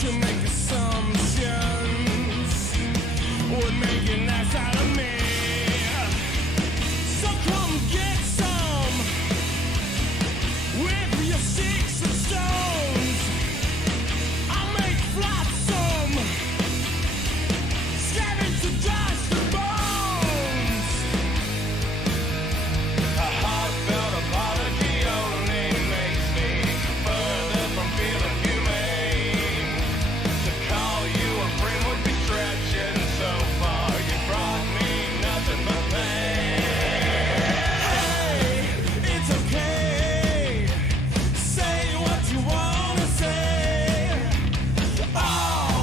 to make assumptions would make an ass out of me. So come get some with your sticks and stones. I'll make flotsam, stab it to dust and bones. A heartfelt apology only makes me further from feeling humane. To call you a friend would be stretching so far. You brought me nothing but pain. Hey, it's okay. Say what you wanna say. Oh,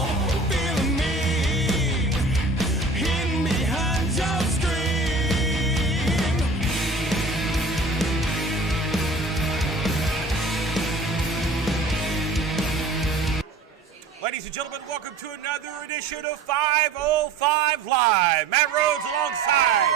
feeling mean, hidden behind your screen. Ladies and gentlemen, welcome to another edition of 505 Live. Matt Rhodes alongside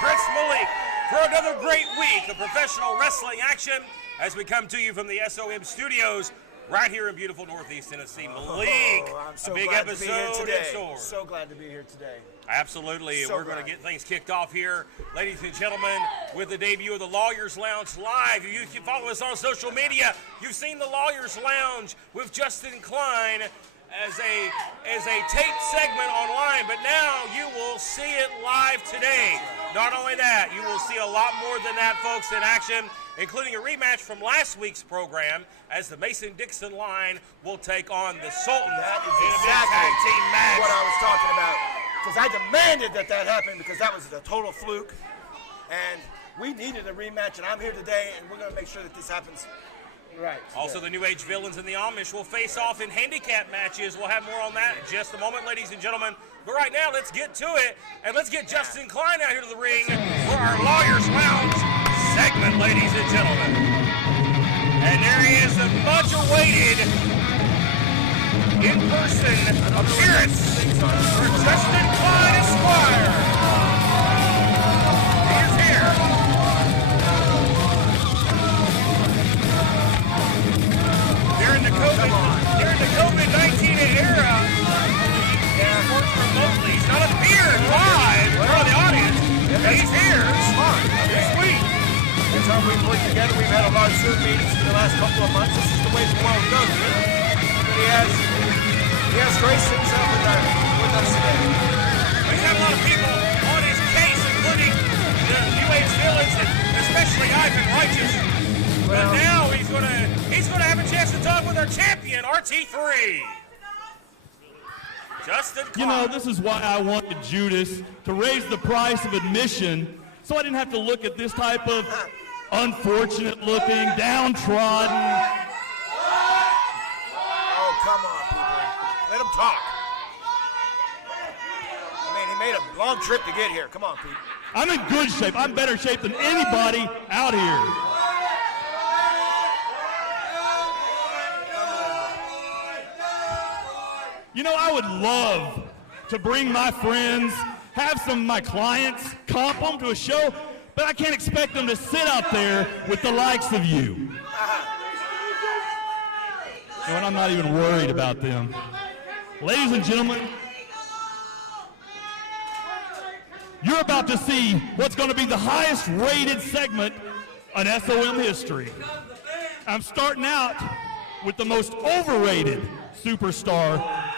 Chris Malik for another great week of professional wrestling action as we come to you from the SOM studios right here in beautiful Northeast Tennessee. Malik, I'm so a big glad to be here episode today. in store. So glad to be here today. Absolutely. So We're going to glad. get things kicked off here, ladies and gentlemen, with the debut of the Lawyers Lounge Live. You can follow us on social media. You've seen the Lawyers Lounge with Justin Klein as a taped segment online, but now you will see it live today. Not only that, you will see a lot more than that, folks, in action, including a rematch from last week's program as the Mason-Dixon line will take on the Sultans That is in a big exactly tag team match. what I was talking about. Because I demanded that happened because that was a total fluke. And we needed a rematch, and I'm here today, and we're going to make sure that this happens right. Also, the New Age Villains and the Amish will face off in handicap matches. We'll have more on that in just a moment, ladies and gentlemen. But right now, let's get to it, and let's get Justin Klein out here to the ring for our Lawyers Lounge segment, ladies and gentlemen. And there he is, the much-awaited in-person appearance for Justin Klein, Esquire. He is here. During the COVID-19 era, he's worked remotely. He's not appeared live in front of the audience. He's here. Smart. This week. That's how we've worked together. We've had a lot of Zoom meetings for the last couple of months. This is the way the world goes. But he has graced himself with us today. He's had a lot of people on his case, including the New Age Villains and especially Ivan Righteous. But now he's gonna have a chance to talk with our champion, RT3. Justin Klein. You know, this is why I wanted Judas to raise the price of admission so I didn't have to look at this type of unfortunate looking, downtrodden. Oh, come on, people. Let him talk. I mean, he made a long trip to get here. Come on, Pete. I'm in good shape. I'm better shape than anybody out here. You know, I would love to bring my friends, have some of my clients, comp them to a show, but I can't expect them to sit out there with the likes of you. You know, and I'm not even worried about them. Ladies and gentlemen, you're about to see what's going to be the highest rated segment in SOM history. I'm starting out with the most overrated superstar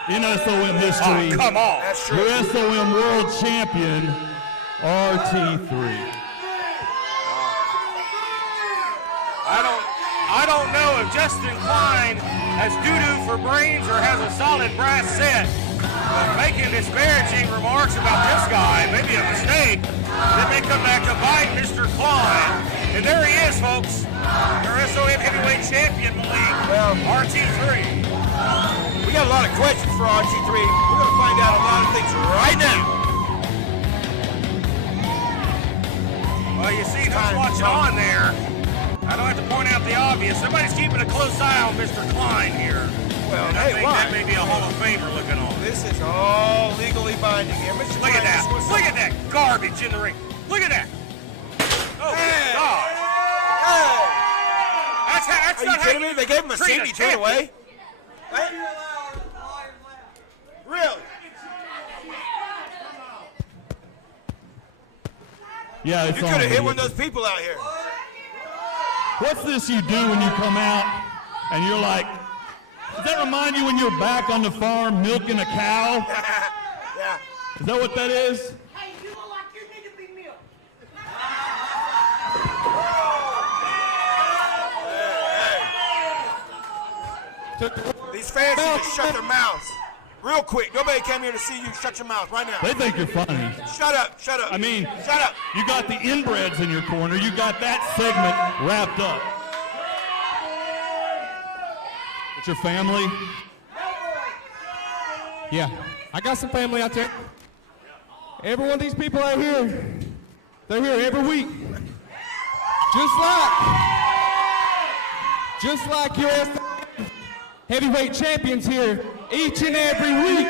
in SOM history. Oh, come on. That's true. Your SOM World Champion, RT3. I don't know if Justin Klein has doo-doo for brains or has a solid brass set. But making disparaging remarks about this guy may be a mistake that may come back to bite Mr. Klein. And there he is, folks. Our SOM heavyweight champion in the league, RT3. We got a lot of questions for RT3. We're going to find out a lot of things right now. Well, you see who's watching on there. I don't have to point out the obvious. Somebody's keeping a close eye on Mr. Klein here. Well, And I think that may be a Hall of Famer looking on. This is all legally binding here. Mr. Look at Klein, that. this was- Look at that garbage in the ring. Look at that. Oh, Hey. God. Hey! That's Are you not how kidding me? They gave him a treat seat. He threw it champion. away. What? Yeah, it's You on could have hit me. one of those people out here. What's this you do when you come out and you're like, does that remind you when you're back on the farm milking a cow? Yeah. Is that what that is? Hey, you look like you need to be milked. These fans need to shut their mouths. Real quick. Nobody came here to see you. Shut your mouth right now. They think you're funny. Shut up. Shut up. I mean, shut up. you got the inbreds in your corner. You got that segment wrapped up. It's your family? Yeah, I got some family out there. Every one of these people out here, they're here every week. Just like your heavyweight champions here each and every week.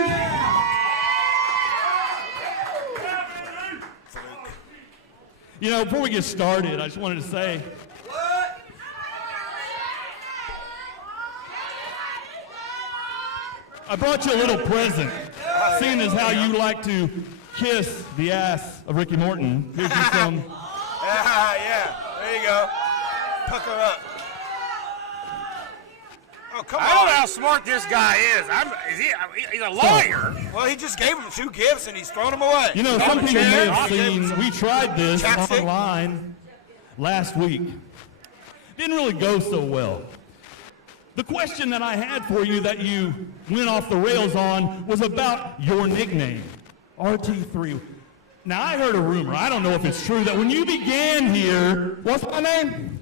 You know, before we get started, I just wanted to say, I brought you a little present. Seeing as how you like to kiss the ass of Ricky Morton, here's you some. Yeah. There you go. Pucker up. Oh, come I don't know on. how smart this guy is. He's a lawyer. Well, he just gave him 2 gifts and he's thrown them away. You know, Got some him a people may chair, have gave him seen, some- we tried this chapstick. online last week. Didn't really go so well. The question that I had for you that you went off the rails on was about your nickname, RT3. Now, I heard a rumor, I don't know if it's true, that when you began here, what's my name?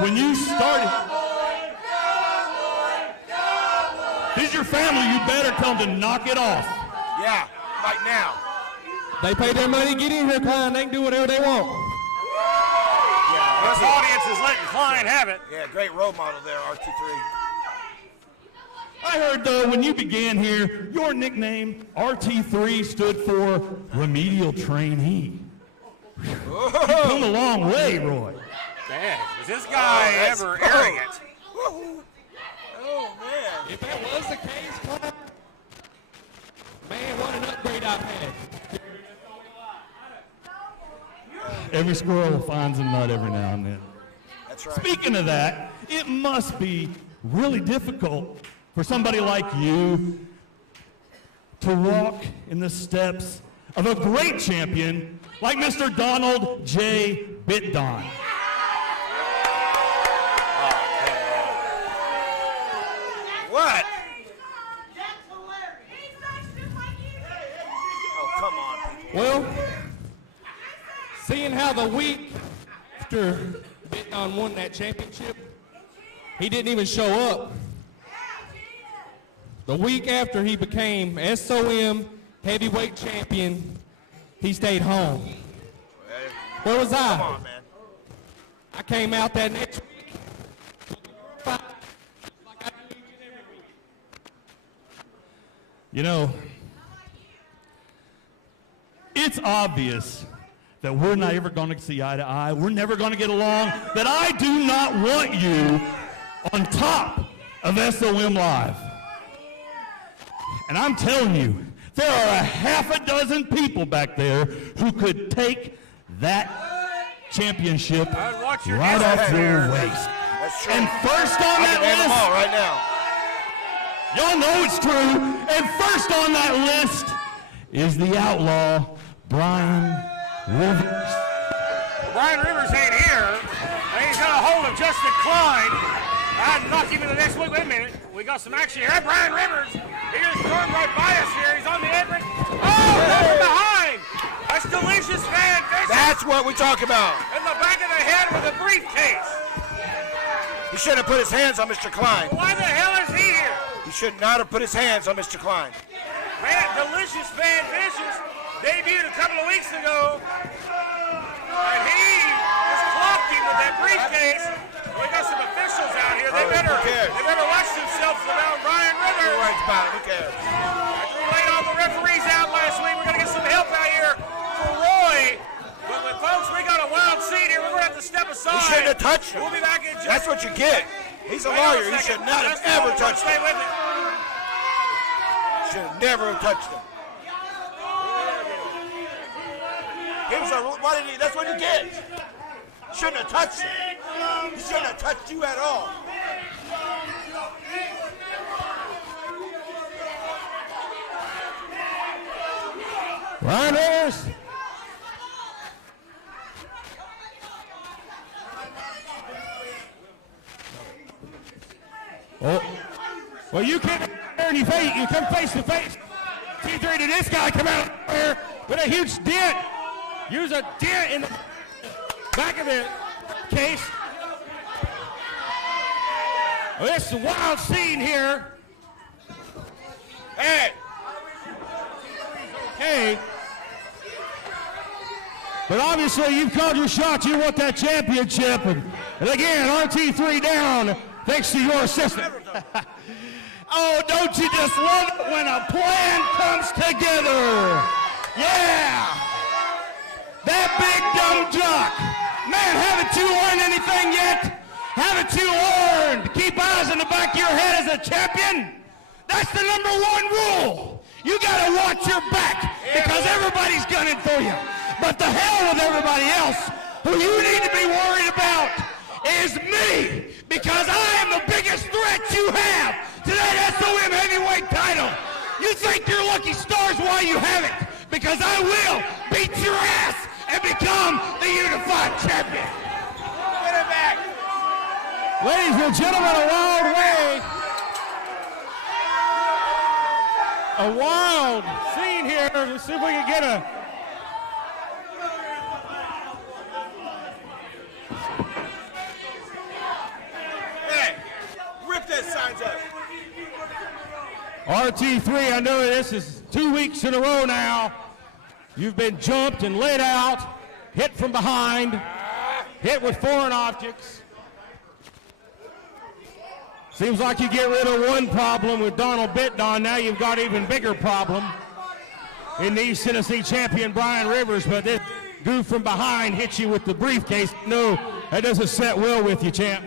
When you started, this is your family, you better tell them to knock it off. Yeah, right now. They pay their money to get in here, Klein. They can do whatever they want. Yeah, This audience is letting Klein have it. yeah, great role model there, RT3. I heard, though, when you began here, your nickname, RT3, stood for Remedial Trainee. You've come a long way, Roy. Man, is this guy that's- ever arrogant? Woo. Oh, man. If that was the case, Klein, man, what an upgrade I've had. Every squirrel finds a nut every now and then. That's right. Speaking of that, it must be really difficult for somebody like you to walk in the steps of a great champion like Mr. Donald J. Bitdon. What? That's hilarious. He's not just like you. Oh, come on, people. Well, seeing how the week after Bitdon won that championship, he didn't even show up. The week after he became SOM heavyweight champion, he stayed home. Where was Come I? on, man. I came out that next week. You know, it's obvious that we're not ever going to see eye to eye. We're never going to get along. That I do not want you on top of SOM Live. And I'm telling you, there are a half a dozen people back there who could take that championship I'd watch your right hands off there. your waist. That's true. And first on I that can name them all list, right now. y'all know it's true, and first on that list is the outlaw, Brian Rivers. Brian Rivers ain't here. And he's got a hold of Justin Klein. I'd knock him in the next week. Wait a minute. We got some action here. Hey, Brian Rivers. He just stormed right by us here. He's on the apron. Oh, from behind. That's delicious, man. That's what we talk about. In the back of the head with a briefcase. He shouldn't have put his hands on Mr. Klein. Why the hell is he here? He should not have put his hands on Mr. Klein. Man, delicious, man, vicious. Debuted a couple of weeks ago. And he just clocked him with that briefcase. We got some officials out here. They Oh, better who cares? watch themselves around Brian Who Rivers. worries about it? Who cares? After we laid all the referees out last week, we're going to get some help out here for Roy. But folks, we got a wild seat here. We're going to have to step He aside. shouldn't have have touched him. We'll be back in just That's what you get. He's a Hang on lawyer. He second. should not have Justin, ever touched stay him. with it. Should have never have touched him. That's what he gets. Shouldn't have touched him. He shouldn't have touched you at all. Runners. Oh. Well, you can't you come face to face. T3 to this guy come out there with a huge dent. Use a dent in the back of the case. Well, this is a wild scene here. Hey! Okay. But obviously you've called your shot. You want that championship. And again, RT3 down thanks to your assistant. Oh, don't you just love it when a plan comes together? Yeah. That big dumb jock. Man, haven't you learned anything yet? Haven't you learned to keep eyes in the back of your head as a champion? That's the number one rule. You gotta watch your back because everybody's gunning for you. But the hell with everybody else. Who you need to be worried about is me, because I am the biggest threat you have to that SOM heavyweight title. You think you're lucky stars while you have it, because I will beat your ass and become the unified champion. Get it back. Ladies and gentlemen, a wild scene here. Let's see if we can get a... Hey, rip that signs up. RT3, I know this is 2 weeks in a row now. You've been jumped and laid out, hit from behind, hit with foreign objects. Seems like you get rid of one problem with Donald Bittdon. Now you've got even bigger problem in the East Tennessee champion Brian Rivers, but this goof from behind hits you with the briefcase. No, that doesn't set well with you, champ.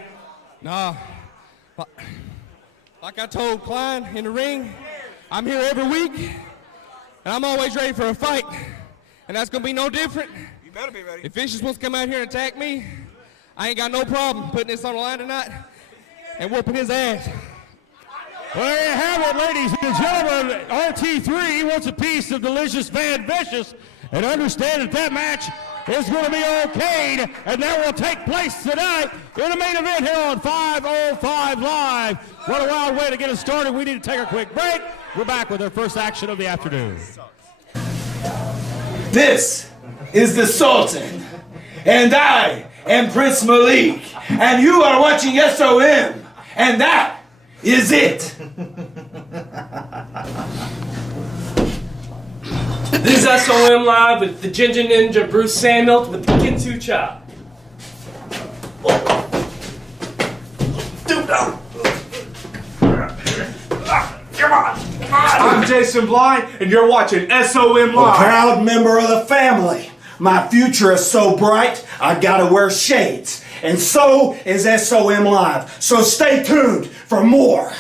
Nah, like I told Klein in the ring, I'm here every week, and I'm always ready for a fight, and that's going to be no different. You better be ready. If Vicious wants to come out here and attack me, I ain't got no problem putting this on the line tonight and whooping his ass. Well, there you have it, ladies and gentlemen. RT3 wants a piece of delicious Van Vicious, and understand that that match is going to be okayed, and that will take place tonight in the main event here on 505 Live. What a wild way to get us started. We need to take a quick break. We're back with our first action of the afternoon. This is the Sultan, and I am Prince Malik, and you are watching SOM, and that is it. This is SOM Live with the Ginger Ninja Bruce Samuels with the Kinsu Chop. I'm Jason Blind, and you're watching SOM Live. A proud member of the family. My future is so bright, I gotta wear shades. And so is SOM Live. So stay tuned for more.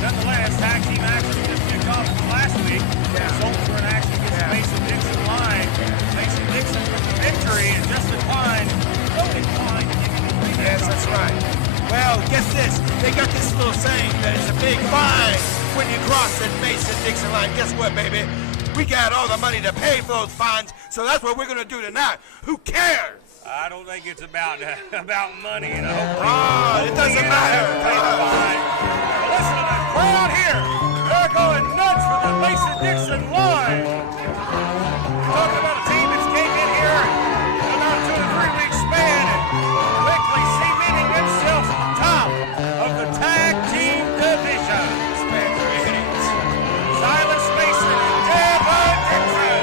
Nonetheless, tag team action just kicked off from last week. Sultan were in action against Mason Dixon live. Mason Dixon with the victory, and Justin Klein, no decline. Yes, that's right. Well, guess this. They got this little saying that it's a big fine when you cross that Mason-Dixon line. Guess what, baby? We got all the money to pay for those fines, so that's what we're going to do tonight. Who cares? I don't think it's about money, you know. Oh, it doesn't matter. Well, listen to the crowd here. They're going nuts for the Mason-Dixon line. Talking about a team that's came in here in about 2 to 3 weeks span and quickly cementing themselves on top of the tag team division. Silas Mason and Devon Dixon,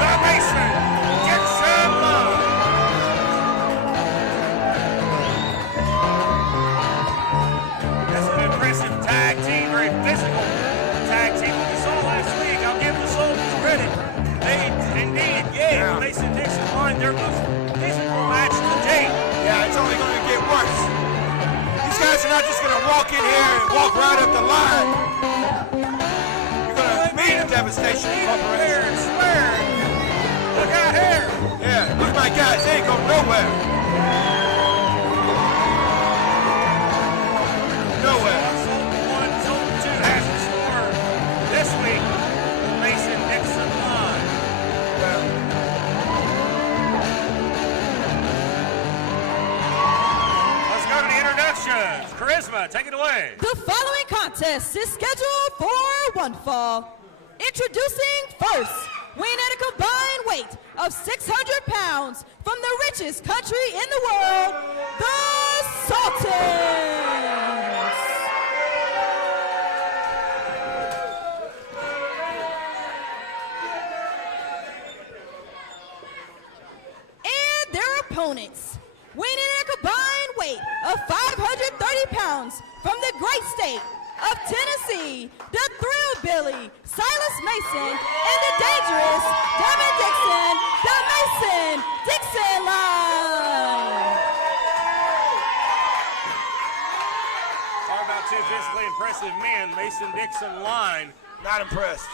the Mason-Dixon line. That's an impressive tag team, very physical tag team. What we saw last week, I'll give the Soldiers credit. They indeed gave the Mason-Dixon line their most physical match to date. Yeah, it's only going to get worse. These guys are not just going to walk in here and walk right up the line. You're going to meet a devastation incorporation. Look out here. Yeah, look at my guys. They ain't going nowhere. Nowhere. Sultan 1, Sultan 2 has in store this week. Mason-Dixon line. Let's go to the introductions. Charisma, take it away. The following contest is scheduled for one fall. Introducing first, weighing at a combined weight of 600 pounds from the richest country in the world, the Sultans. And their opponents, weighing in at a combined weight of 530 pounds from the great state of Tennessee, the Thrill-Billy, Silas Mason, and the dangerous Devin Dixon, the Mason-Dixon line. Talk about two physically impressive men, Mason-Dixon line. Not impressed.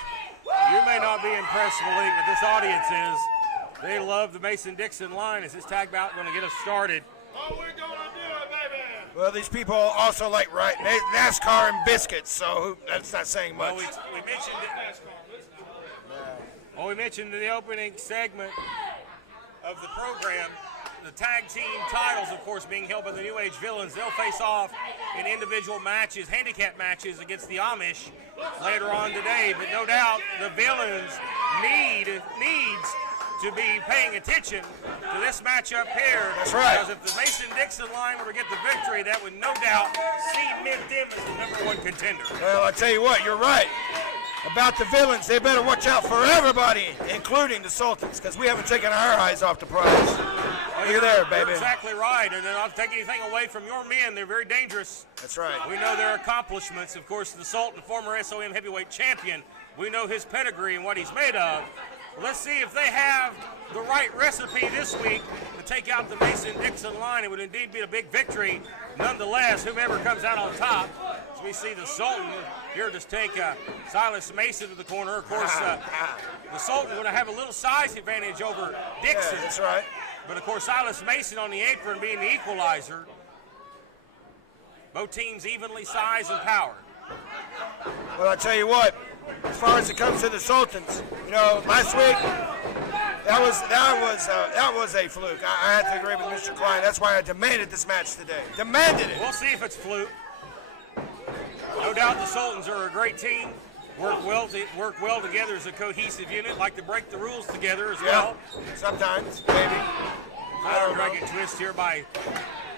You may not be impressed, Malik, but this audience is. They love the Mason-Dixon line. Is this tag bout going to get us started? Well, these people also like NASCAR and biscuits, so that's not saying much. Well, we mentioned in the opening segment of the program, the tag team titles, of course, being held by the New Age Villains. They'll face off in individual matches, handicap matches against the Amish later on today. But no doubt the Villains needs to be paying attention to this matchup here. That's right. Because if the Mason-Dixon line were to get the victory, that would no doubt cement them as the #1 contender. Well, I tell you what, you're right. About the Villains, they better watch out for everybody, including the Sultans, because we haven't taken our eyes off the prize. You're there, baby. You're exactly right. And then I'll take anything away from your men. They're very dangerous. That's right. We know their accomplishments. Of course, the Sultan, former SOM heavyweight champion. We know his pedigree and what he's made of. Let's see if they have the right recipe this week to take out the Mason-Dixon line. It would indeed be a big victory. Nonetheless, whomever comes out on top, as we see the Sultan here just take Silas Mason to the corner. Of course, the Sultan going to have a little size advantage over Dixon. Yeah, that's right. But, of course, Silas Mason on the apron being the equalizer. Both teams evenly sized and powered. Well, I tell you what, as far as it comes to the Sultans, you know, last week, that was a fluke. I have to agree with Mr. Klein. That's why I demanded this match today. Demanded it. We'll see if it's fluke. No doubt the Sultans are a great team. Work well together as a cohesive unit. Like to break the rules together as well. Sometimes, maybe. I don't know. Dragon twist here by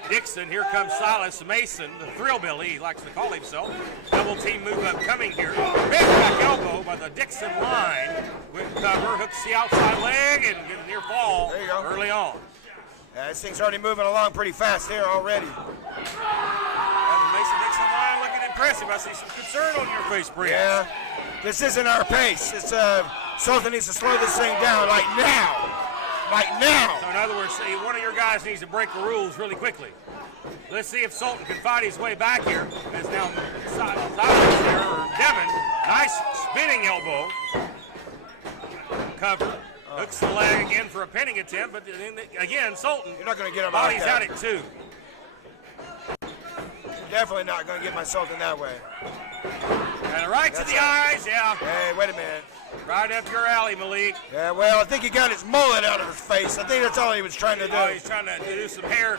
Dixon. Here comes Silas Mason, the Thrill-Billy, he likes to call himself. Double team move up coming here. Big back elbow by the Dixon line. With cover, hooks the outside leg and get a near fall early on. This thing's already moving along pretty fast here already. The Mason-Dixon line looking impressive. I see some concern on your face, Brent. Yeah, this isn't our pace. It's Sultan needs to slow this thing down like now. Like now. So in other words, one of your guys needs to break the rules really quickly. Let's see if Sultan can fight his way back here. As now Silas there, or Devin. Nice spinning elbow. Cover. Hooks the leg again for a pinning attempt, but then again, Sultan. You're not going to get him body's out at it too. Definitely not going to get my Sultan that way. And right to the eyes, yeah. Hey, wait a minute. Right up your alley, Malik. Yeah, well, I think he got his mullet out of his face. I think that's all he was trying to do. Oh, he's trying to do some hair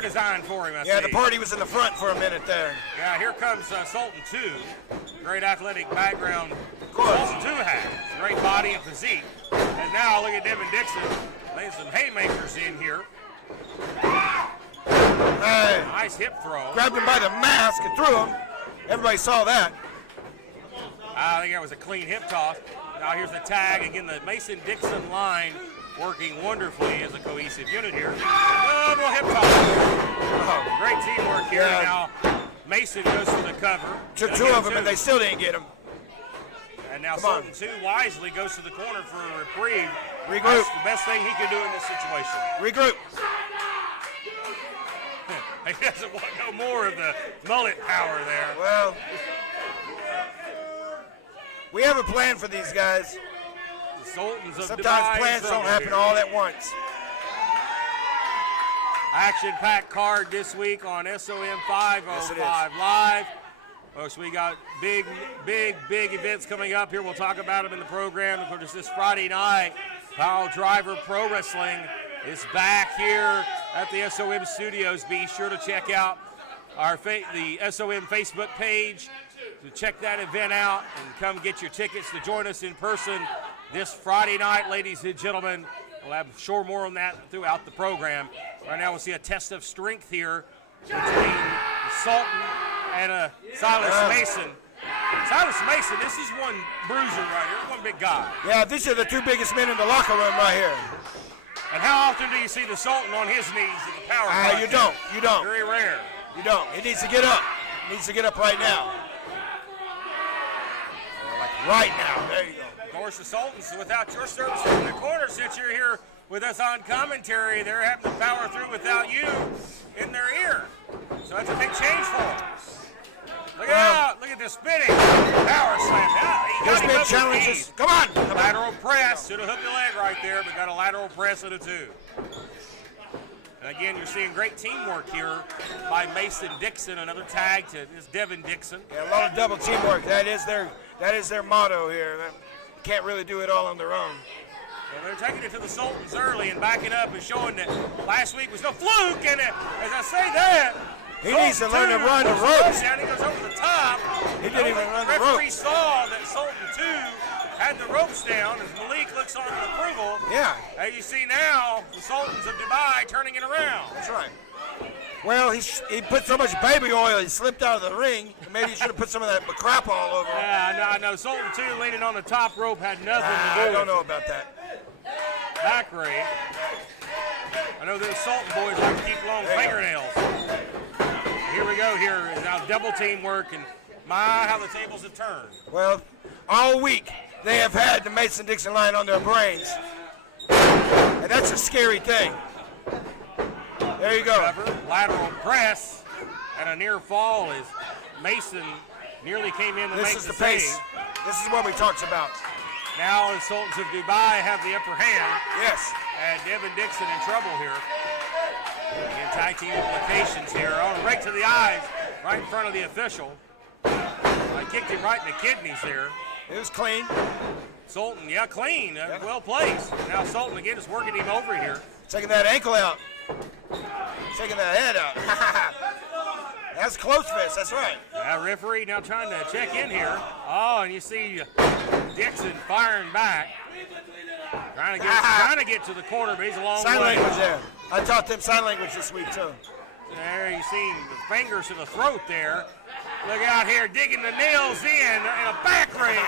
design for him, I Yeah, see. the party was in the front for a minute there. Yeah, here comes Sultan 2. Great athletic background. Of course. Sultan 2 has. Great body and physique. And now look at Devin Dixon laying some haymakers in here. Hey, Nice hip throw. grabbed him by the mask and threw him. Everybody saw that. I think that was a clean hip toss. Now here's the tag. Again, the Mason-Dixon line working wonderfully as a cohesive unit here. Double hip toss. Oh, Great teamwork here. Yeah. Now Mason goes for the cover. took two of them and they still didn't get him. And now Come on. Sultan 2 wisely goes to the corner for a reprieve. Regroup. That's the best thing he can do in this situation. Regroup. He doesn't want no more of the mullet power there. Well, we have a plan for these guys. The Sultans of Sometimes Dubai plans in don't trouble happen here. all at once. Action-packed card this week on SOM 505 Yes, it is. Live. Of course, we got big events coming up here. We'll talk about them in the program. Of course, this Friday night, Pile Driver Pro Wrestling is back here at the SOM studios. Be sure to check out the SOM Facebook page to check that event out and come get your tickets to join us in person this Friday night, ladies and gentlemen. We'll have sure more on that throughout the program. Right now, we'll see a test of strength here between Sultan and Silas Mason. Silas Mason, this is one bruiser right here, one big guy. Yeah, these are the two biggest men in the locker room right here. And how often do you see the Sultan on his knees at the power You broadcast? don't. You don't. Very rare. You don't. He needs to get up. He needs to get up right now. Like right now. There you go. Of course, the Sultans, without your service in the corner, since you're here with us on commentary, they're having to power through without you in their ear. So that's a big change for them. Look out. Look at this spinning. Power slam. Yeah, he There's got him been up with challenges. ease. Come on. Come on. Lateral press. Should have hooked the leg right there, but got a lateral press and a 2. And again, you're seeing great teamwork here by Mason Dixon. Another tag to this Devin Dixon. Yeah, a lot of double teamwork. That is their motto here. They can't really do it all on their own. Well, they're taking it to the Sultans early and backing up and showing that last week was no fluke. And as I say that, He needs to learn to run the ropes. Down, he goes over the top. He didn't even run the referee ropes. saw that Sultan 2 had the ropes down as Malik looks on with approval. Yeah. As you see now, the Sultans of Dubai turning it around. That's right. Well, he put so much baby oil, he slipped out of the ring. Maybe he should have put some of that crap all over him. Yeah, I know. Sultan 2 leaning on the top rope had nothing to do I don't with know about that. back rake. I know those Sultan boys like to keep long fingernails. Here we go. Here is now double teamwork, and my, how the tables have turned. Well, all week they have had the Mason-Dixon line on their brains. And that's a scary thing. There you go. Cover, lateral press, and a near fall as Mason nearly came in to This make is the the pace. save. This is what we talked about. Now the Sultans of Dubai have the upper hand, Yes. and Devin Dixon in trouble here. Again, tag team implications here. Oh, right to the eyes, right in front of the official. I kicked him right in the kidneys there. It was clean. Sultan, yeah, clean, well placed. Now Sultan again is working him over here. Taking that ankle out. Taking that head out. That's close fist, that's right. Referee now trying to check in here. Oh, and you see Dixon firing back. Trying to get to the corner, but he's a long Sign way. language there. I taught them sign language this week too. There you see the fingers to the throat there. Look out here, digging the nails in a back rake.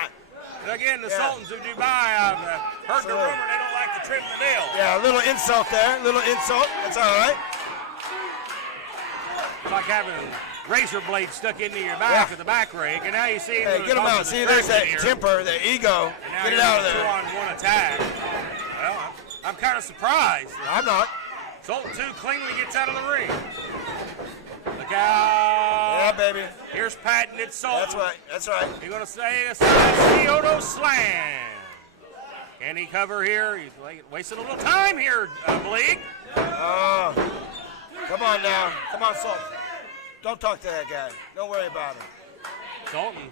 Again, the Sultans of Dubai, I've heard the rumor they don't like to trim the nails. Yeah, a little insult there, a little insult. That's all right. It's like having razor blade stuck into your back with the back rake, and now you see Hey, get them out. See, there's that temper, that ego. Get it out of there. 2-on-1 attack. Well, I'm kind of surprised. I'm not. Sultan 2 cleanly gets out of the ring. Look out. Yeah, baby. Here's patented Sultan. That's right. That's right. You're going to say a Kyoto slam. Can he cover here? He's wasting a little time here, Malik. Come on now. Come on, Sultan. Don't talk to that guy. Don't worry about him. Sultan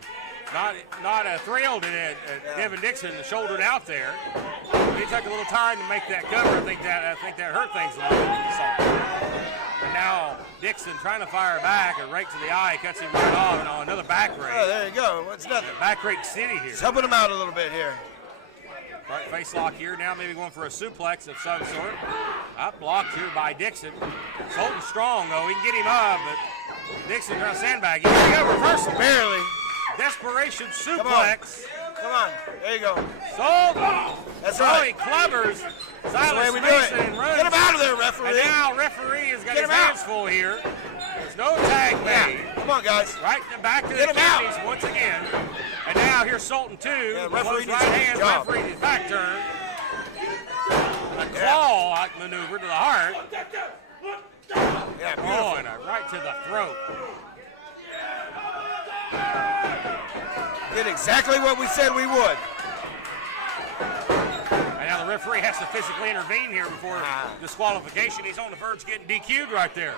not thrilled at Devin Dixon shouldered out there. He took a little time to make that cover. I think that hurt things a little bit. And now Dixon trying to fire back, a right to the eye, cuts him right off, and another back rake. Oh, there you go. What's nothing? Back rake city here. Just helping him out a little bit here. Right face lock here. Now maybe going for a suplex of some sort. Up blocked here by Dixon. Sultan strong though. He can get him up, but Dixon trying to sandbag. Here we go. Reversal. Barely. Desperation suplex. Come on. There you go. Sultan. That's right. He clubbers That's the way Silas we do Mason it. and runs. Get him out of there, referee. And now referee has got Get his him out. hands full here. There's no tag made. Come on, guys. Right back to Get the him out. kidneys once again. And now here's Sultan too. Yeah, Close referee right needs to do his hands. job. Referee his back turn. A claw maneuver to the heart. Yeah, beautiful. Oh, and a right to the throat. Did exactly what we said we would. And now the referee has to physically intervene here before disqualification. He's on the verge of getting DQ'd right there.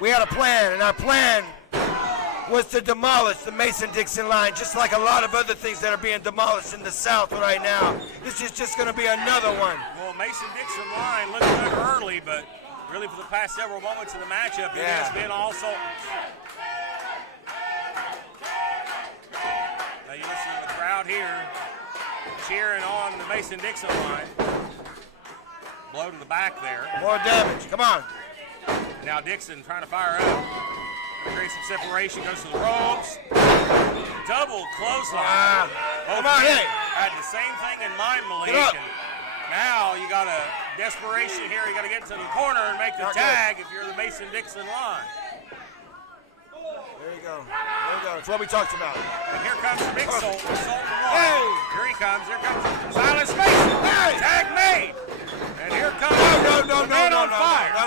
We had a plan, and our plan was to demolish the Mason-Dixon line, just like a lot of other things that are being demolished in the South right now. This is just going to be another one. Well, Mason-Dixon line looked good early, but really for the past several moments of the matchup, it has been all Sultans. Now you listen to the crowd here cheering on the Mason-Dixon line. Blow to the back there. More damage. Come on. Now Dixon trying to fire up. Create some separation, goes to the ropes. Double clothesline. Come on, hey. Had the same thing in mind, Malik. Get up. And now you got a desperation here. You got to get to the corner and make the tag if you're the Mason-Dixon line. There you go. There you go. That's what we talked about. And here comes the big Sultan. Sultan Hey. Here he comes. Here comes Silas Mason. Hey. Tag made. And here comes the man on fire. No.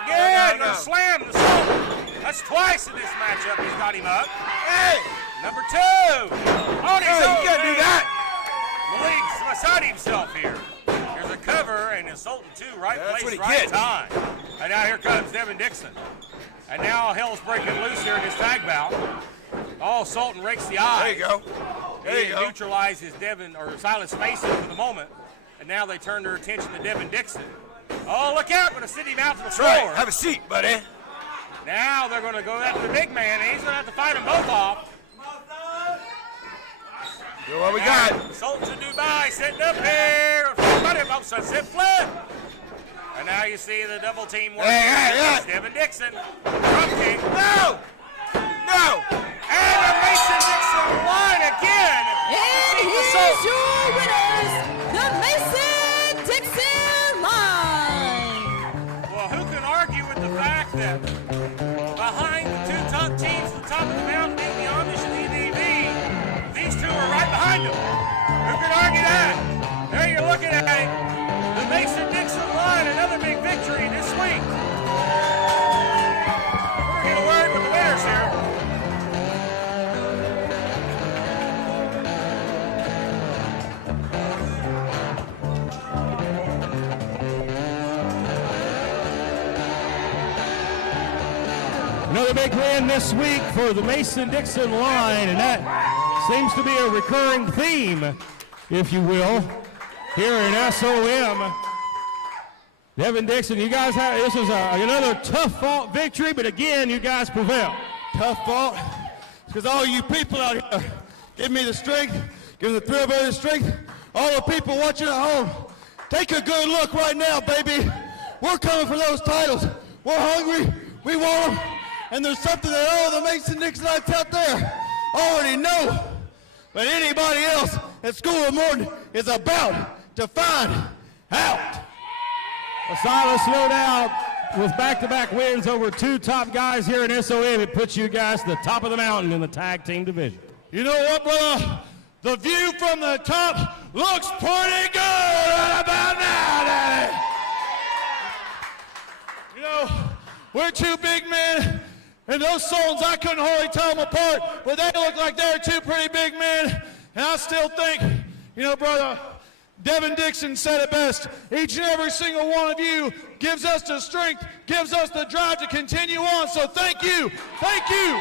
Again, No. gonna slam the Sultan. That's twice in this matchup he's got him up. Hey. Number 2. On his own. You can't do that. Malik's beside himself here. Here's a cover, and it's Sultan 2, right That's what place, he right gets. time. And now here comes Devin Dixon. And now hell's breaking loose here in his tag bout. Oh, Sultan rakes the eye. There you go. There you go. Neutralizes Devin or Silas Mason for the moment. And now they turn their attention to Devin Dixon. Oh, look out, going to sit him out to the floor. That's right. Have a seat, buddy. Now they're going to go after the big man, and he's going to have to fight them both off. Do what we got. Sultan to Dubai sitting up here. Oh, sunset flip. And now you see the double team working. Hey. Devin Dixon. Drum kick. No. And the Mason-Dixon line again. And here's your winners, the Mason-Dixon line. Well, who can argue with the fact that behind the two top teams at the top of the mountain being the Amish and the EDV, these two are right behind them. Who can argue that? There you're looking at it. The Mason-Dixon line, another big victory this week. We're going to get a word with the winners here. Another big win this week for the Mason-Dixon line, and that seems to be a recurring theme, if you will, here in SOM. Devin Dixon, you guys have, this is another tough fought victory, but again, you guys prevail. Tough fought, because all you people out here give me the strength, give the Thrill Belly the strength. All the people watching at home, take a good look right now, baby. We're coming for those titles. We're hungry, we want them, and there's something that all the Mason-Dixonites out there already know, but anybody else at School of Morton is about to find out. Silas, no doubt, with back-to-back wins over two top guys here in SOM, it puts you guys to the top of the mountain in the tag team division. You know what, brother? The view from the top looks pretty good right about now, Daddy. You know, we're two big men, and those Sultans, I couldn't hardly tell them apart, but they look like they're two pretty big men, and I still think, you know, brother, Devin Dixon said it best. Each and every single one of you gives us the strength, gives us the drive to continue on, so thank you. Thank you.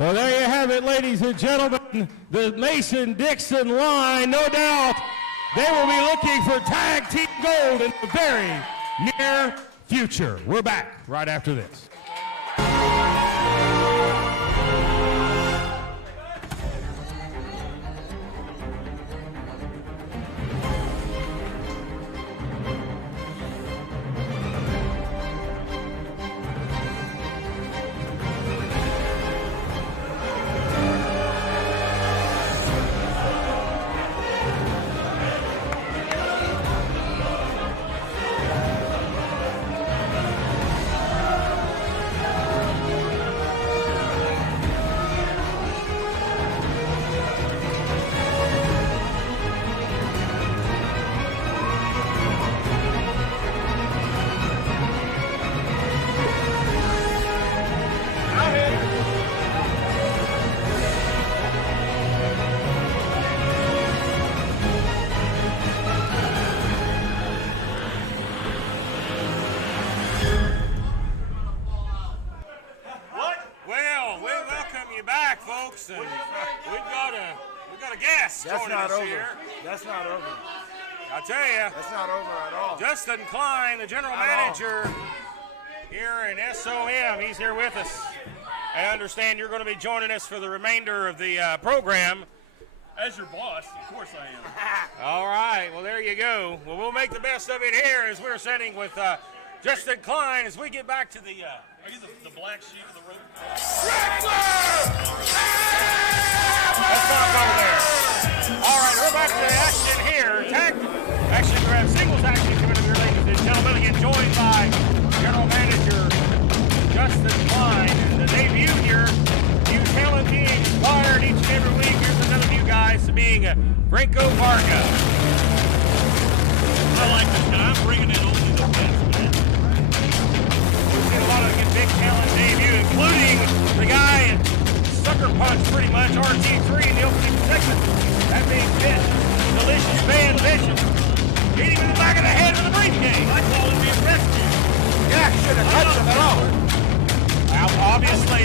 Well, there you have it, ladies and gentlemen. The Mason-Dixon line, no doubt, they will be looking for tag team gold in the very near future. We're back right after this. And we've got a guest joining us here. That's not over. I tell you, That's not over at all. Justin Klein, the general manager here in SOM, he's here with us. I understand you're going to be joining us for the remainder of the program. As your boss, of course I am. All right, well, there you go. Well, we'll make the best of it here as we're sitting with Justin Klein as we get back to the... Are you the black sheep of the road? Let's not go there. All right, we're back to the action here. Actually, we have singles action coming up here, ladies and gentlemen. Again, joined by General Manager Justin Klein. And the debut here, new talent being acquired each and every week. Here's another new guy, being Franco Varga. I like this guy. I'm bringing it only the best, man. We've seen a lot of big talent debut, including the guy sucker punch pretty much, RT3 in the opening segment. That being Fish, Delicious Man Vicious. Hit him in the back of the head with a briefcase. I call him being rescued. Yeah, should have touched him at all. Well, obviously,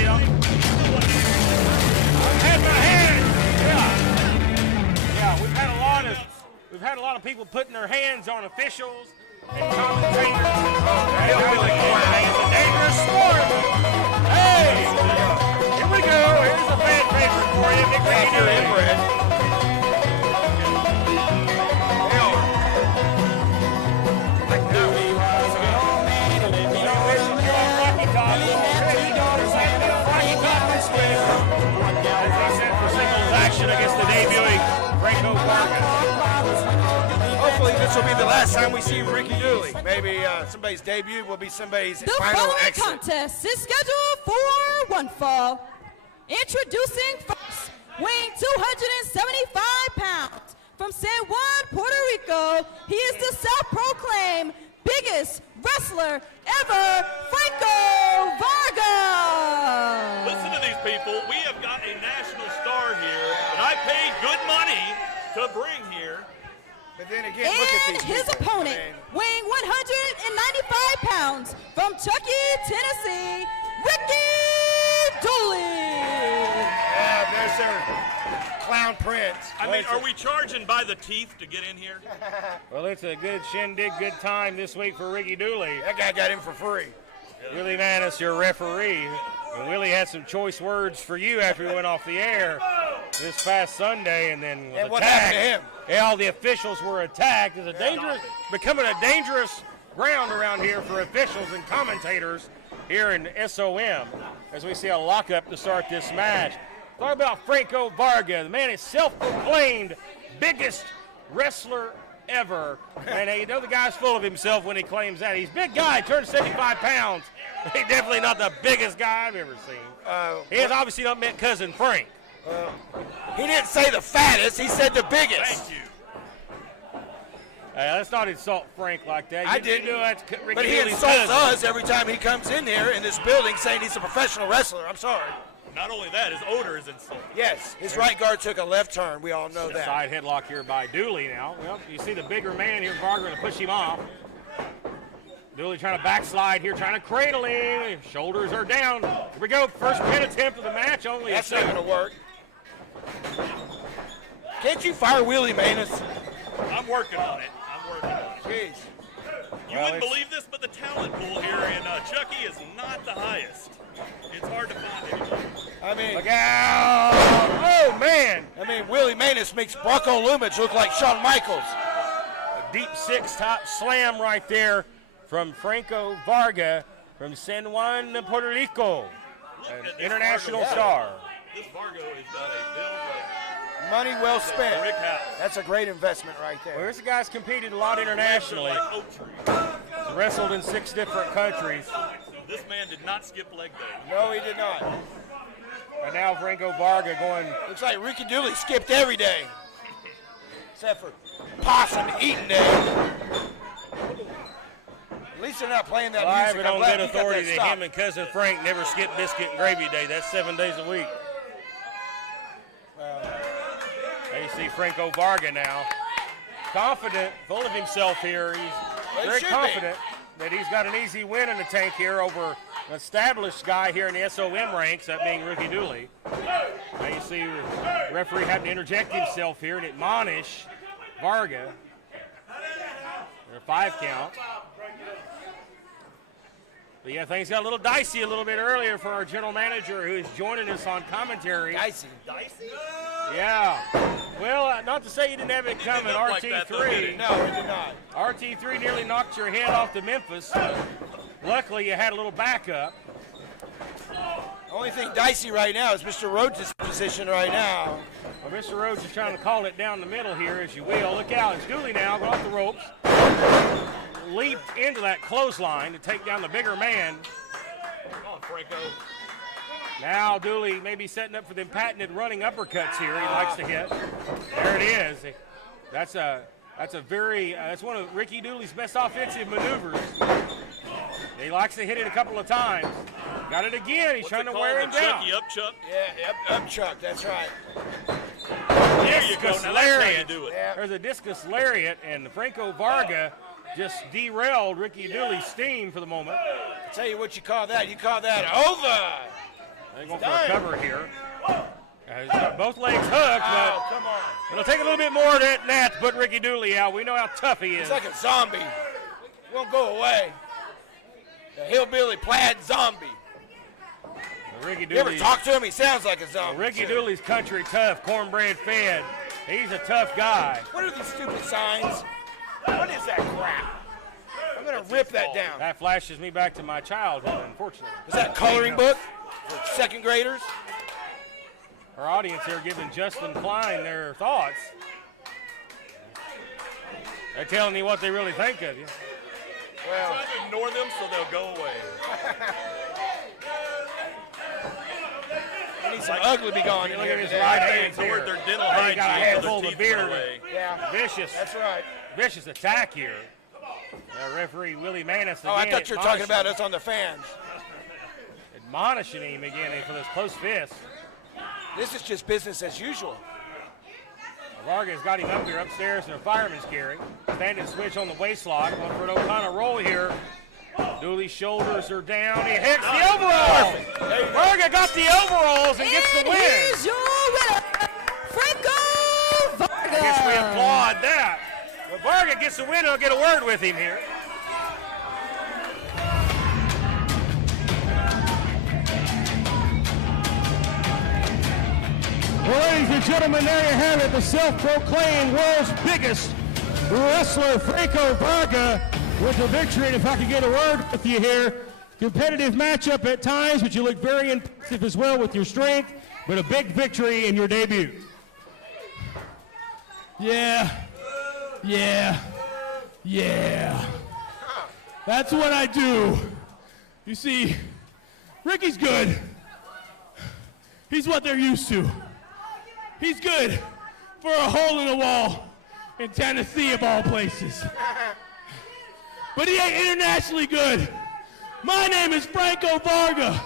head by head. Yeah, we've had a lot of people putting their hands on officials and commentators. It's a dangerous sport. Hey, here we go. Here's a fan favorite for you, Nick Ricky. Action against the debuting Franco Varga. Hopefully this will be the last time we see Ricky Dooley. Maybe somebody's debut will be somebody's The final following exit. contest is scheduled for one fall. Introducing first, weighing 275 pounds, from San Juan, Puerto Rico, he is the self-proclaimed biggest wrestler ever, Franco Varga. Listen to these people. We have got a national star here that I paid good money to bring here. But then again, look at And these his people. opponent, weighing 195 pounds, from Chuckey, Tennessee, Ricky Dooley. Yeah, there's their clown prince. I mean, are we charging by the teeth to get in here? Well, it's a good shindig, good time this week for Ricky Dooley. That guy got him for free. Willie Manis, your referee. And Willie had some choice words for you after we went off the air this past Sunday, and then was And what attacked. happened to him? Yeah, all the officials were attacked. It's becoming a dangerous ground around here for officials and commentators here in SOM as we see a lockup to start this match. Talk about Franco Varga. The man is self-proclaimed biggest wrestler ever. And you know the guy's full of himself when he claims that. He's a big guy, turned 75 pounds. He's definitely not the biggest guy I've ever seen. He has obviously not met Cousin Frank. He didn't say the fattest, he said the biggest. Thank you. Let's not insult Frank like that. I You didn't. know that's Ricky But he Dooley's insults cousin. us every time he comes in here in this building saying he's a professional wrestler. I'm sorry. Not only that, his odor is insulting. Yes, his right guard took a left turn. We all know that. Side headlock here by Dooley now. Well, you see the bigger man here, Varga, to push him off. Dooley trying to backslide here, trying to cradle him. Shoulders are down. Here we go. First pin attempt of the match. Only That's not going to work. Can't you fire Willie Manus? I'm working on it. Jeez. You wouldn't believe this, but the talent pool here in Chucky is not the highest. It's hard to find anymore. I mean, look out! Oh, man! I mean, Willie Manus makes Bronco Lumage look like Shawn Michaels. A deep six-top slam right there from Franco Varga from San Juan, Puerto Rico, an international star. This Vargo has done a build Money well spent. Rick House. That's a great investment right there. Well, this guy's competed a lot internationally. Wrestled in 6 different countries. This man did not skip leg day. No, he did not. And now Franco Varga going. Looks like Ricky Dooley skipped every day. Except for possum eating day. At least they're not playing that Well, I have music. it I'm on glad good he got authority that that stop. him and Cousin Frank never skip biscuit and gravy day. That's 7 days a week. There you see Franco Varga now. Confident, full of himself here. He's very confident that he's got an easy win in the tank here over an established guy here in the SOM ranks, that being Ricky Dooley. Now you see the referee having to interject himself here and admonish Varga. A 5 count. But yeah, things got a little dicey a little bit earlier for our general manager who's joining us on commentary. Dicey. Yeah. Well, not to say you didn't have it coming, RT3. Like that, though, did he? No, he did not. RT3 nearly knocked your head off to Memphis. Luckily, you had a little backup. Only thing dicey right now is Mr. Rhodes' position right now. Well, Mr. Rhodes is trying to call it down the middle here, as you will. Look out, it's Dooley now, going off the ropes. Leaped into that clothesline to take down the bigger man. Come on, Franco. Now Dooley may be setting up for them patented running uppercuts here. He likes to hit. There it is. That's one of Ricky Dooley's best offensive maneuvers. He likes to hit it a couple of times. Got it again. He's trying to wear him down. Chucky up Chuck. Yeah, up Chuck. That's right. There you go. Now that's how you do it. Yeah. There's a discus lariat, and Franco Varga just derailed Ricky Dooley's steam for the moment. I'll tell you what you call that. You call that over. They're going for a cover here. He's got both legs hooked, but Come on. it'll take a little bit more than that to put Ricky Dooley out. We know how tough he is. It's like a zombie. He won't go away. The hillbilly plaid zombie. Ricky You ever Dooley. talk to him? He sounds like a zombie. Ricky too. Dooley's country tough, cornbread fed. He's a tough guy. What are these stupid signs? What is that crap? I'm going to rip that down. That flashes me back to my childhood, unfortunately. Is that a coloring book for second graders? Our audience here giving Justin Klein their thoughts. They're telling you what they really think of you. Well, Try to ignore them so they'll go away. I need some ugly be gone. Look at his Yeah, right They hand ignored here. their dental He got a hygiene handful so their of teeth beard. went away. Yeah, Vicious. that's right. Vicious attack here. Referee Willie Manus again. Oh, I thought you were talking about us on the fans. Admonishing him again for this close fist. This is just business as usual. Varga's got him up here upstairs in a fireman's carry. Standing switch on the waist lock. Going for an O'Connor roll here. Dooley's shoulders are down. He hits the overall. Varga got the overalls and gets the And win. here's your winner, Franco Varga. I guess we applaud that. But Varga gets the win. I'll get a word with him here. Well, ladies and gentlemen, there you have it. The self-proclaimed world's biggest wrestler, Franco Varga, with the victory. And if I could get a word with you here, competitive matchup at times, but you look very impressive as well with your strength, but a big victory in your debut. Yeah. That's what I do. You see, Ricky's good. He's what they're used to. He's good for a hole in the wall in Tennessee, of all places. But he ain't internationally good. My name is Franco Varga.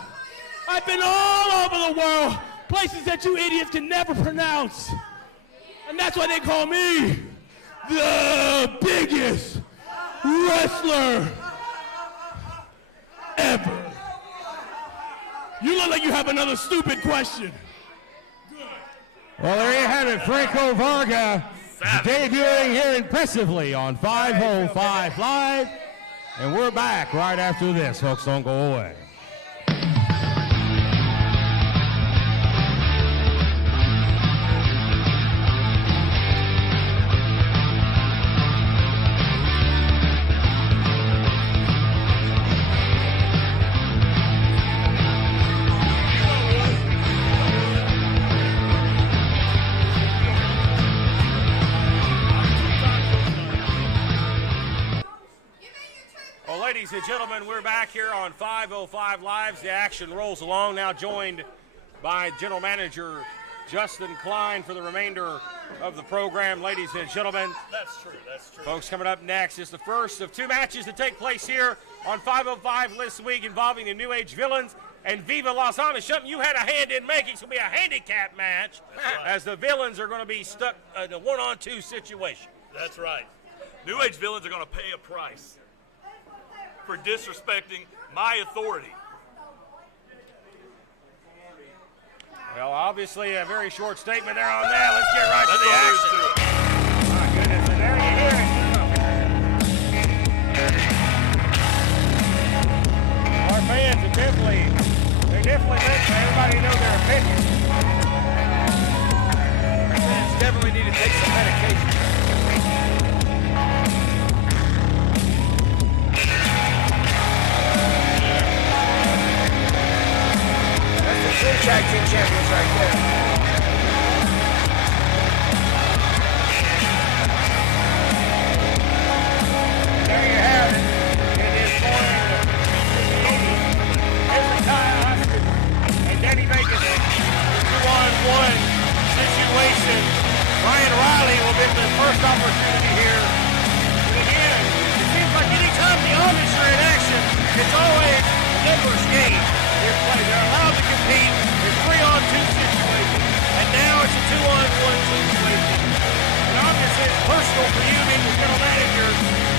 I've been all over the world, places that you idiots can never pronounce. And that's why they call me the biggest wrestler You look like you have another stupid question. Well, there you have it, Franco Varga debuting here impressively on 505 Live. And we're back right after this. Folks, don't go away. Ladies and gentlemen, we're back here on 505 Live. The action rolls along, now joined by General Manager Justin Klein for the remainder of the program. Ladies and gentlemen, That's true, that's true. folks, coming up next is the first of two matches to take place here on 505 this week involving the New Age Villains and Viva Los Angeles. Something you had a hand in making. It's going to be a handicap match as the Villains are going to be stuck in a one-on-two situation. That's right. New Age Villains are going to pay a price for disrespecting my authority. Well, obviously a very short statement there on that. Let's get right to the action. My goodness, and there you hear it. Our fans are definitely make everybody know their opinion. Our fans definitely need to take some medication. Two tag team champions right there. There you have it. It is morning. Hezekiah Austin and Danny Vegas. 2-on-1 situation. Ryan Riley will get the first opportunity here. And again, it seems like anytime the Amish are in action, it's always numbers game. They're allowed to compete in 3-on-2 situations, and now it's a 2-on-1 situation. And obviously it's personal for you being the general manager.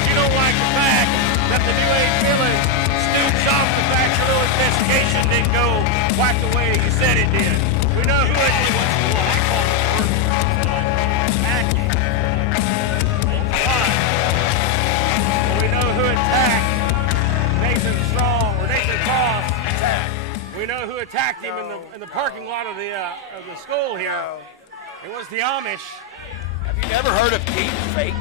You don't like the fact that the New Age Villains stoops off the fact your little investigation didn't go quite the way you said it did. We know who it was. We know who attacked Nathan Strong or Nathan Cross. We know who attacked him in the parking lot of the school here. It was the Amish. Have you never heard of deep fake?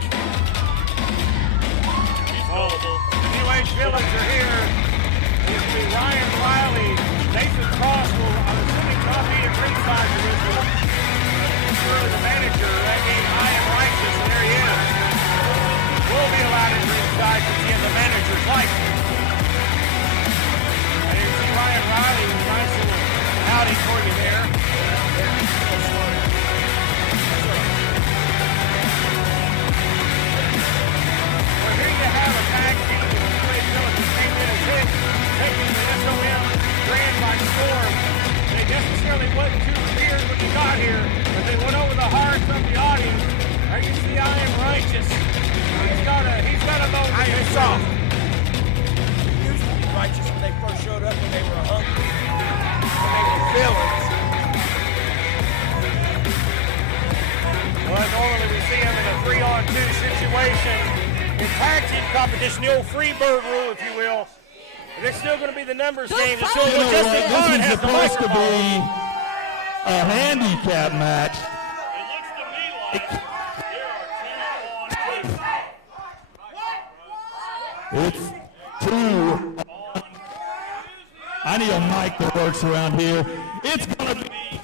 Well, the New Age Villains are here. It's the Ryan Riley. Nathan Cross will, I'm assuming, not be at ringside for this one. Sure, the manager, that game, I Am Righteous, and there he is. Will be allowed at ringside to see the manager's license. Ryan Riley was nice and howdy for you there. We're here to have a tag team with the New Age Villains who came in and taking the SOM brand by storm. They necessarily wasn't too feared when they got here, but they went over the hearts of the audience. There you see I Am Righteous. He's got a moment. I am soft. Used to be righteous when they first showed up, when they were hungry, when they were villains. Well, normally we see them in a 3-on-2 situation. In tag team competition, the old free bird rule, if you will. But it's still going to be the numbers game. It's still You know Justin what? Klein This has is the supposed to microphone. be a handicap match. It looks to me like It's two. I need a mic that works around here. It's going to be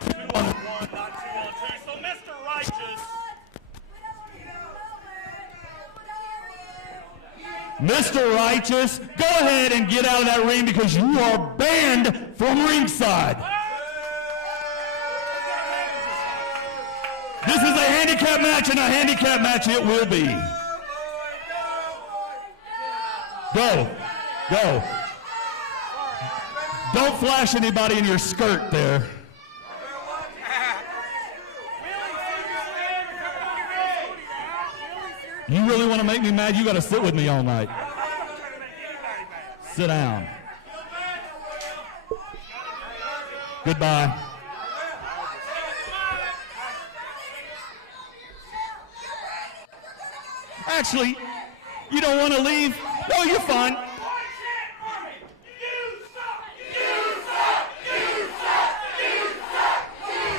2-on-1, not 2-on-2. So Mr. Righteous, Mr. Righteous, go ahead and get out of that ring because you are banned from ringside. This is a handicap match, and a handicap match it will be. Go. Go. Don't flash anybody in your skirt there. You really want to make me mad? You got to sit with me all night. Sit down. Goodbye. Actually, you don't want to leave? No, you're fine.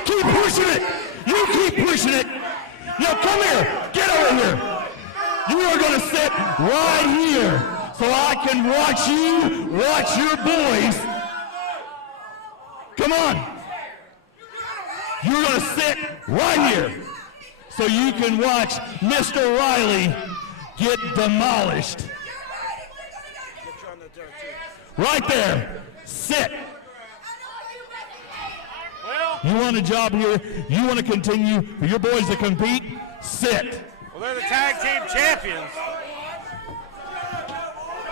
Keep pushing it. You keep pushing it. Now come here. Get over here. You are going to sit right here so I can watch you watch your boys. Come on. You're going to sit right here so you can watch Mr. Riley get demolished. Right there. Sit. You want a job here? You want to continue for your boys to compete? Sit. Well, they're the tag team champions.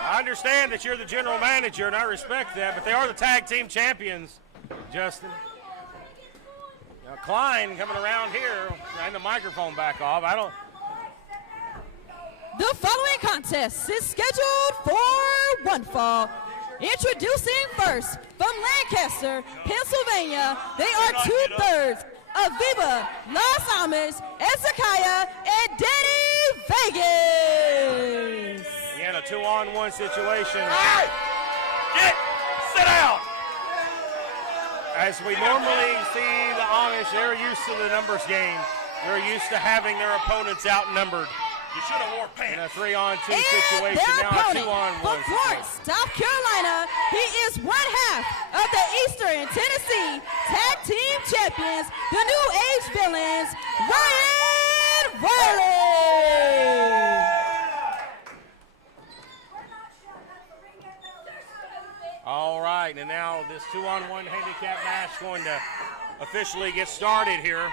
I understand that you're the general manager, and I respect that, but they are the tag team champions, Justin. Now, Klein coming around here, and the microphone back off. The following contest is scheduled for one fall. Introducing first from Lancaster, Pennsylvania, they are 2/3 of Viva, Los Alamos, Ezekiah, and Danny Vegas. Again, a 2-on-1 situation. Sit down. As we normally see the Amish, they're used to the numbers game. They're used to having their opponents outnumbered. You should have wore pants. In a 3-on-2 And situation, their now a opponent 2-on-1 from Florence, situation. South Carolina, he is one half of the Eastern Tennessee Tag Team Champions, the New Age Villains, Ryan Riley. All right, and now this 2-on-1 handicap match going to officially get started here.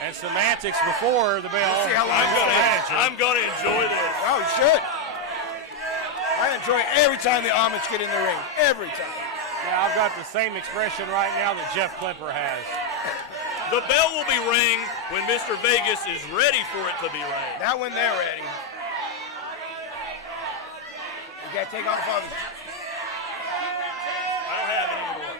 And semantics before the bell. See how long I'm going to enjoy this. Oh, you should. I enjoy every time the Amish get in the ring. Every time. Yeah, I've got the same expression right now that Jeff Klepper has. The bell will be ring when Mr. Vegas is ready for it to be rang. Not when they're ready. You got to take off all the... I don't have any more.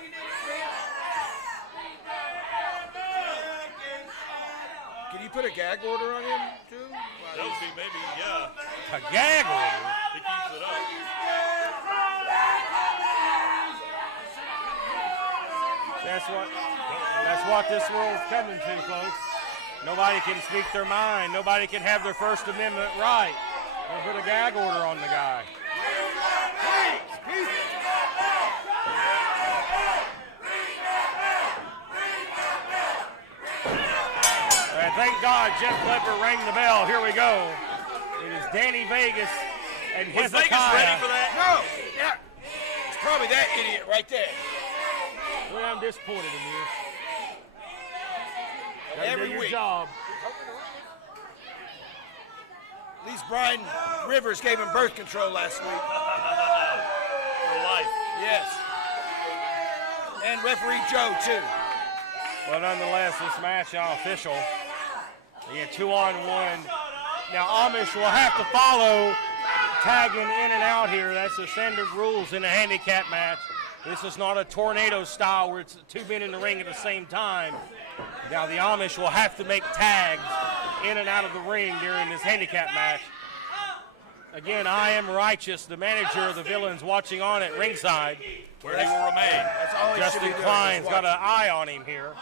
Can you put a gag order on him, too? That would be maybe, yeah. A gag order. He keeps it up. That's what this world's coming to, folks. Nobody can speak their mind. Nobody can have their First Amendment right. They'll put a gag order on the guy. Thank God Jeff Klepper rang the bell. Here we go. It is Danny Vegas and Was Hezekiah. Vegas ready for that? No! Yeah. It's probably that idiot right there. Well, I'm disappointed in you. Gotta Every do your week. job. At least Brian Rivers gave him birth control last week. For life. Yes. And referee Joe, too. Well, nonetheless, this match now official. Again, 2-on-1. Now, Amish will have to follow tagging in and out here. That's the standard rules in a handicap match. This is not a tornado style where it's 2 men in the ring at the same time. Now, the Amish will have to make tags in and out of the ring during this handicap match. Again, I am righteous, the manager of the Villains, watching on at ringside. Where he will remain. That's all he should be Justin doing. Klein's is got an watching. eye on him here.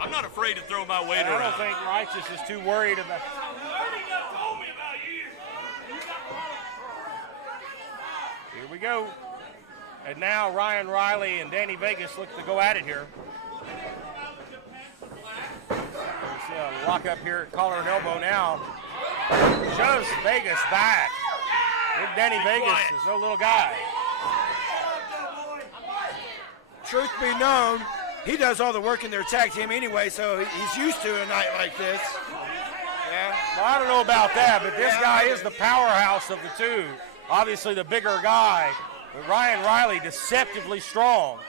I'm not afraid to throw my weight And I around. don't think Righteous is too worried about. Here we go. And now Ryan Riley and Danny Vegas look to go at it here. See a lock up here at collar and elbow now. Shows Vegas back. Big Danny Vegas is no little guy. Truth be known, he does all the work in their tag team anyway, so he's used to a night like this. Yeah. Well, I don't know about that, but this guy is the powerhouse of the two. Obviously the bigger guy, but Ryan Riley deceptively strong.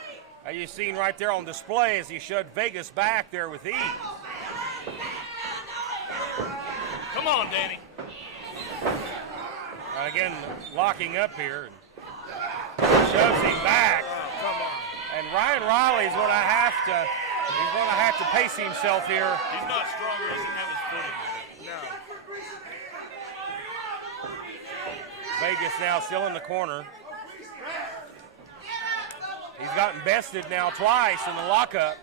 As you've seen right there on display as he shoved Vegas back there with ease. Come on, Danny. Again, locking up here. shoves him back. And Ryan Riley's going to have to pace himself here. He's not strong. He doesn't have his footing. Vegas now still in the corner. He's gotten bested now twice in the lockup.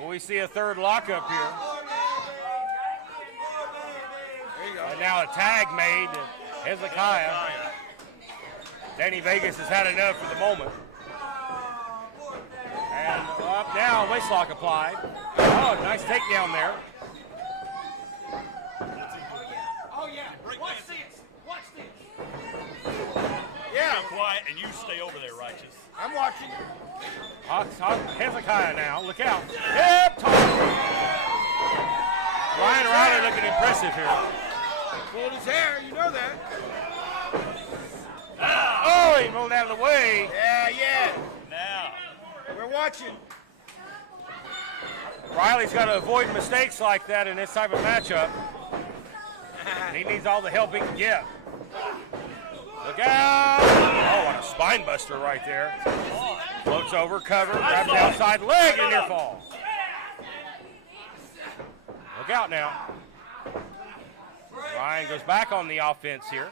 Will we see a third lockup here? And now a tag made to Hezekiah. Danny Vegas has had enough for the moment. And up now, waistlock applied. Oh, nice takedown there. Oh, yeah. Watch this. Watch this. Yeah. Be quiet and you stay over there, Righteous. I'm watching. Hezekiah now. Look out. Yep. Ryan Riley looking impressive here. Pulled his hair. You know that. Oh, he rolled out of the way. Yeah. Now. We're watching. Riley's got to avoid mistakes like that in this type of matchup. And he needs all the help he can get. Look out! Oh, what a spine buster right there. Floats over, cover, grabs the outside leg, and near fall. Look out now. Ryan goes back on the offense here.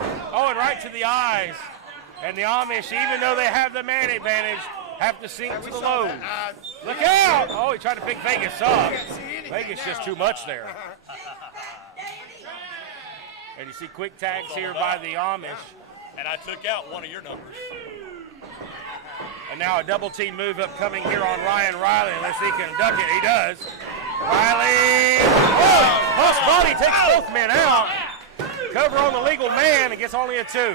Oh, and right to the eyes. And the Amish, even though they have the man advantage, have to sink to the lows. Look out! Oh, he tried to pick Vegas up. Vegas just too much there. And you see quick tags here by the Amish. And I took out one of your numbers. And now a double team move up coming here on Ryan Riley. Unless he can duck it. He does. Riley. Oh! Cross body takes both men out. Cover on the legal man and gets only a 2.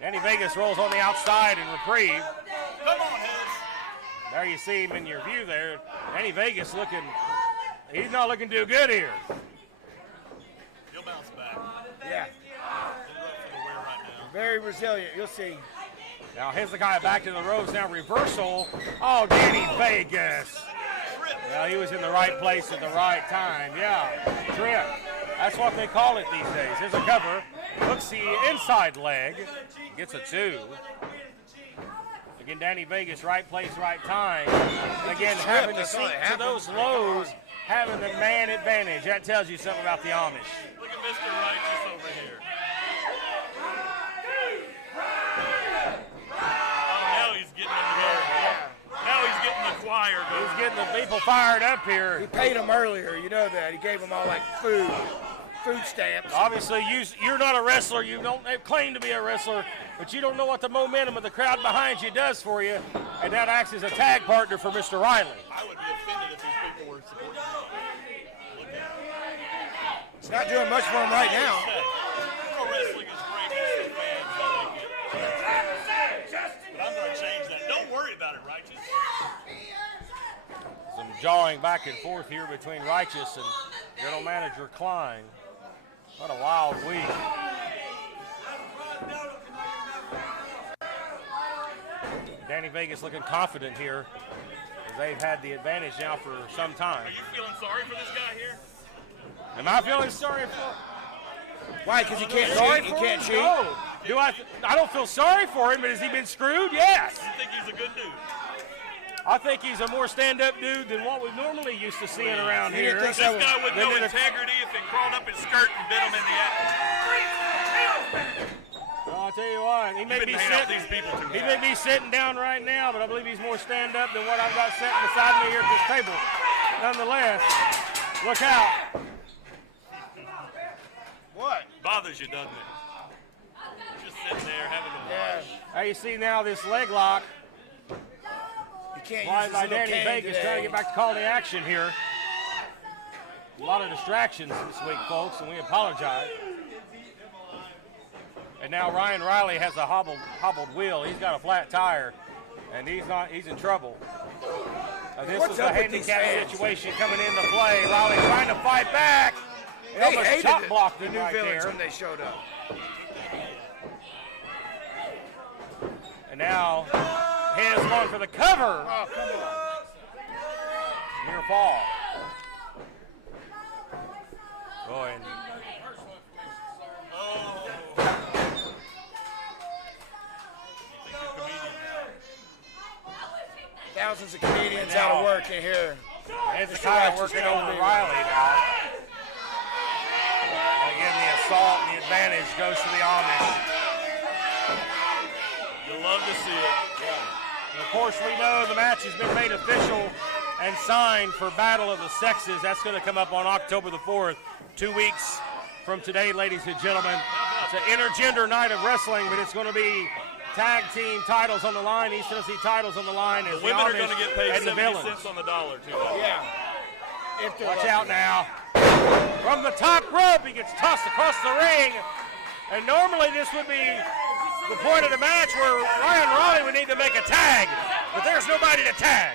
Danny Vegas rolls on the outside and reprieve. Come on, Hez. There you see him in your view there. Danny Vegas looking, he's not looking too good here. He'll bounce back. Yeah. Very resilient. You'll see. Now Hezekiah back to the ropes. Now reversal. Oh, Danny Vegas. Well, he was in the right place at the right time. Yeah, trip. That's what they call it these days. Here's a cover. Hooks the inside leg. Gets a 2. Again, Danny Vegas, right place, right time. And again, having to sink to those lows, having the man advantage. That tells you something about the Amish. Look at Mr. Righteous over here. Oh, now he's getting in there. Now he's getting the choir going. He's getting the people fired up here. He paid them earlier. You know that. He gave them all like food stamps. Obviously, you're not a wrestler. You don't claim to be a wrestler, but you don't know what the momentum of the crowd behind you does for you, and that acts as a tag partner for Mr. Riley. I would be offended if these people were supporting me. Look at it. It's not doing much for him right now. Pro wrestling is great. It's the fans that like it. But I'm going to change that. Don't worry about it, Righteous. Some jawing back and forth here between Righteous and General Manager Klein. What a wild week. Danny Vegas looking confident here as they've had the advantage now for some time. Are you feeling sorry for this guy here? Am I feeling sorry for? Why? Because he can't cheat? He can't cheat? No. Do I don't feel sorry for him, but has he been screwed? Yes. You think he's a good dude? I think he's a more stand-up dude than what we normally used to seeing around here. This guy with no integrity, if it crawled up his skirt and bit him in the ass. Well, I'll tell you what, he may be sitting down right now, but I believe he's more stand-up than what I've got sitting beside me here at this table. Nonetheless, look out. What? Bothers you, doesn't it? Just sitting there having to watch. Now you see now this leg lock. Can't Applied use by his little Danny cane Vegas today. trying to get back to call the action here. A lot of distractions this week, folks, and we apologize. And now Ryan Riley has a hobbled wheel. He's got a flat tire, and he's in trouble. This is a handicap situation coming into play. Riley trying to fight back. They Almost hated chop blocked the him new right villains there. when they showed up. And now Hez going for the cover. Oh, come on. Near fall. thousands of comedians out of work in here. Hezekiah working over Riley now. Again, the assault and the advantage goes to the Amish. You love to see it. And of course, we know the match has been made official and signed for Battle of the Sexes. That's going to come up on October the 4th, 2 weeks from today, ladies and gentlemen. It's an intergender night of wrestling, but it's going to be tag team titles on the line, East Tennessee titles on the line. As The women are Amish going to get paid and the 70 villains. cents on the dollar, too. Yeah. Watch out now. From the top rope, he gets tossed across the ring. And normally this would be the point of the match where Ryan Raleigh would need to make a tag, but there's nobody to tag.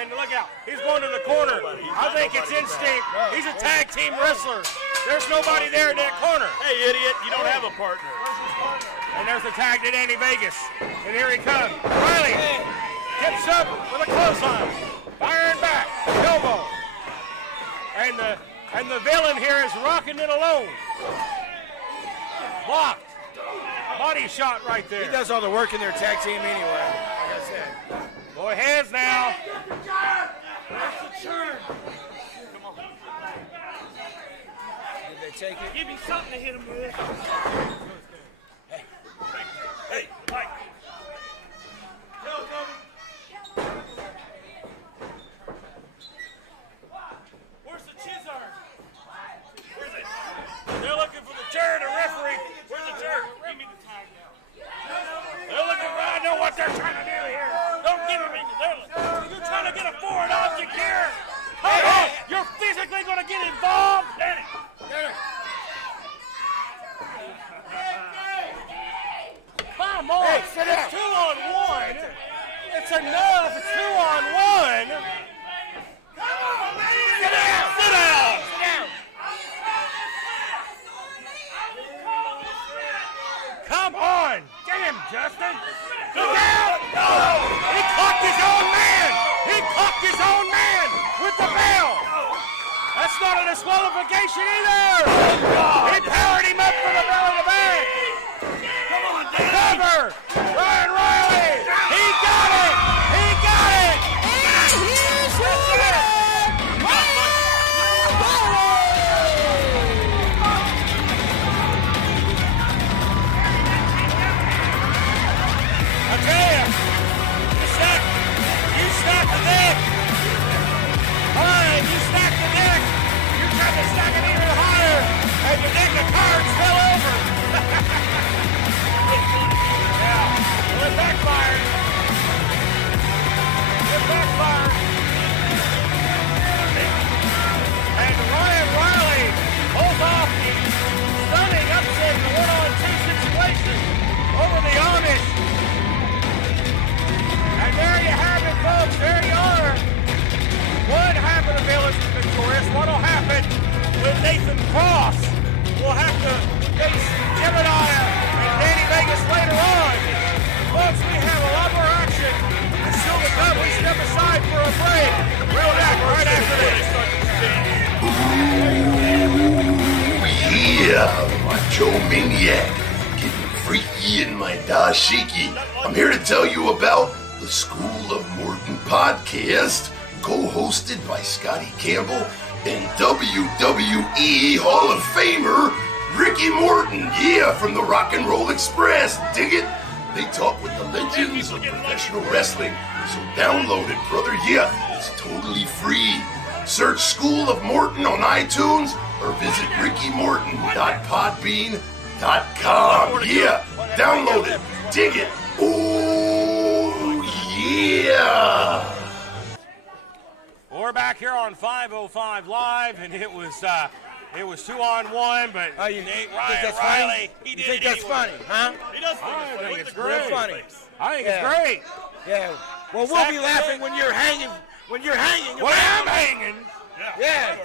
And look out, he's going to the corner. I think it's instinct. He's a tag team wrestler. There's nobody there in that corner. Hey, idiot, you don't have a partner. And there's the tag to Danny Vegas. And here he comes. Riley tips up with a clothesline. Firing back. Elbow. And the villain here is rocking it alone. Blocked. Body shot right there. He does all the work in their tag team anyway, like I said. Boy, heads now. Did they take it? Give me something to hit him with. Hey, Mike. Where's the chisar? Where's it? They're looking for the chair, the referee. Where's the chair? Give me the tag now. They're looking for, I know what they're trying to do here. Don't give them any. You're trying to get a foreign object here. Hey, you're physically going to get involved. Danny. Come on. Hey, sit down. It's 2-on-1. It's enough. It's 2-on-1. Come on, man! Sit down. Sit down. Sit down! Come on. Get him, Justin. Sit down. No. He clocked his own man. He clocked his own man with the bell. That's not a disqualification either. He powered him up for the bell in the back. Come on, Danny. Cover. Ryan Riley. He got it. He got it. And here's your winner, Ryan Riley. I tell you, you stack the deck. Fine, you stack the deck. You're trying to stack it even higher, and the deck of cards fell over. Yeah, well, it backfired. It backfired. And Ryan Riley pulls off the stunning upset in the 1-on-2 situation over the Amish. And there you have it, folks. There you are. One half of the village is victorious. What will happen when Nathan Cross will have to face Jebediah and Danny Vegas later on? Folks, we have a lot more action. And still to come. We step aside for a break. Real back right after this. Yeah, Macho Maniac, getting freaky in my dashiki. I'm here to tell you about the School of Morton podcast, co-hosted by Scotty Campbell and WWE Hall of Famer Ricky Morton. Yeah, from the Rock and Roll Express. Dig it? They talk with the legends of professional wrestling. So download it, brother. Yeah, it's totally free. Search School of Morton on iTunes or visit rickymorton.podbean.com. Yeah, download it. Dig it. Oh, yeah. We're back here on 505 Live, and it was 2-on-1, but You think Ryan that's Riley, funny? he You did think it that's anyway. funny, huh? He does think I it's funny. think it's Look great. at the Funny. face. I think Yeah. it's great. Yeah. Well, we'll be laughing when you're hanging. When you're hanging. When I'm hanging. Yeah.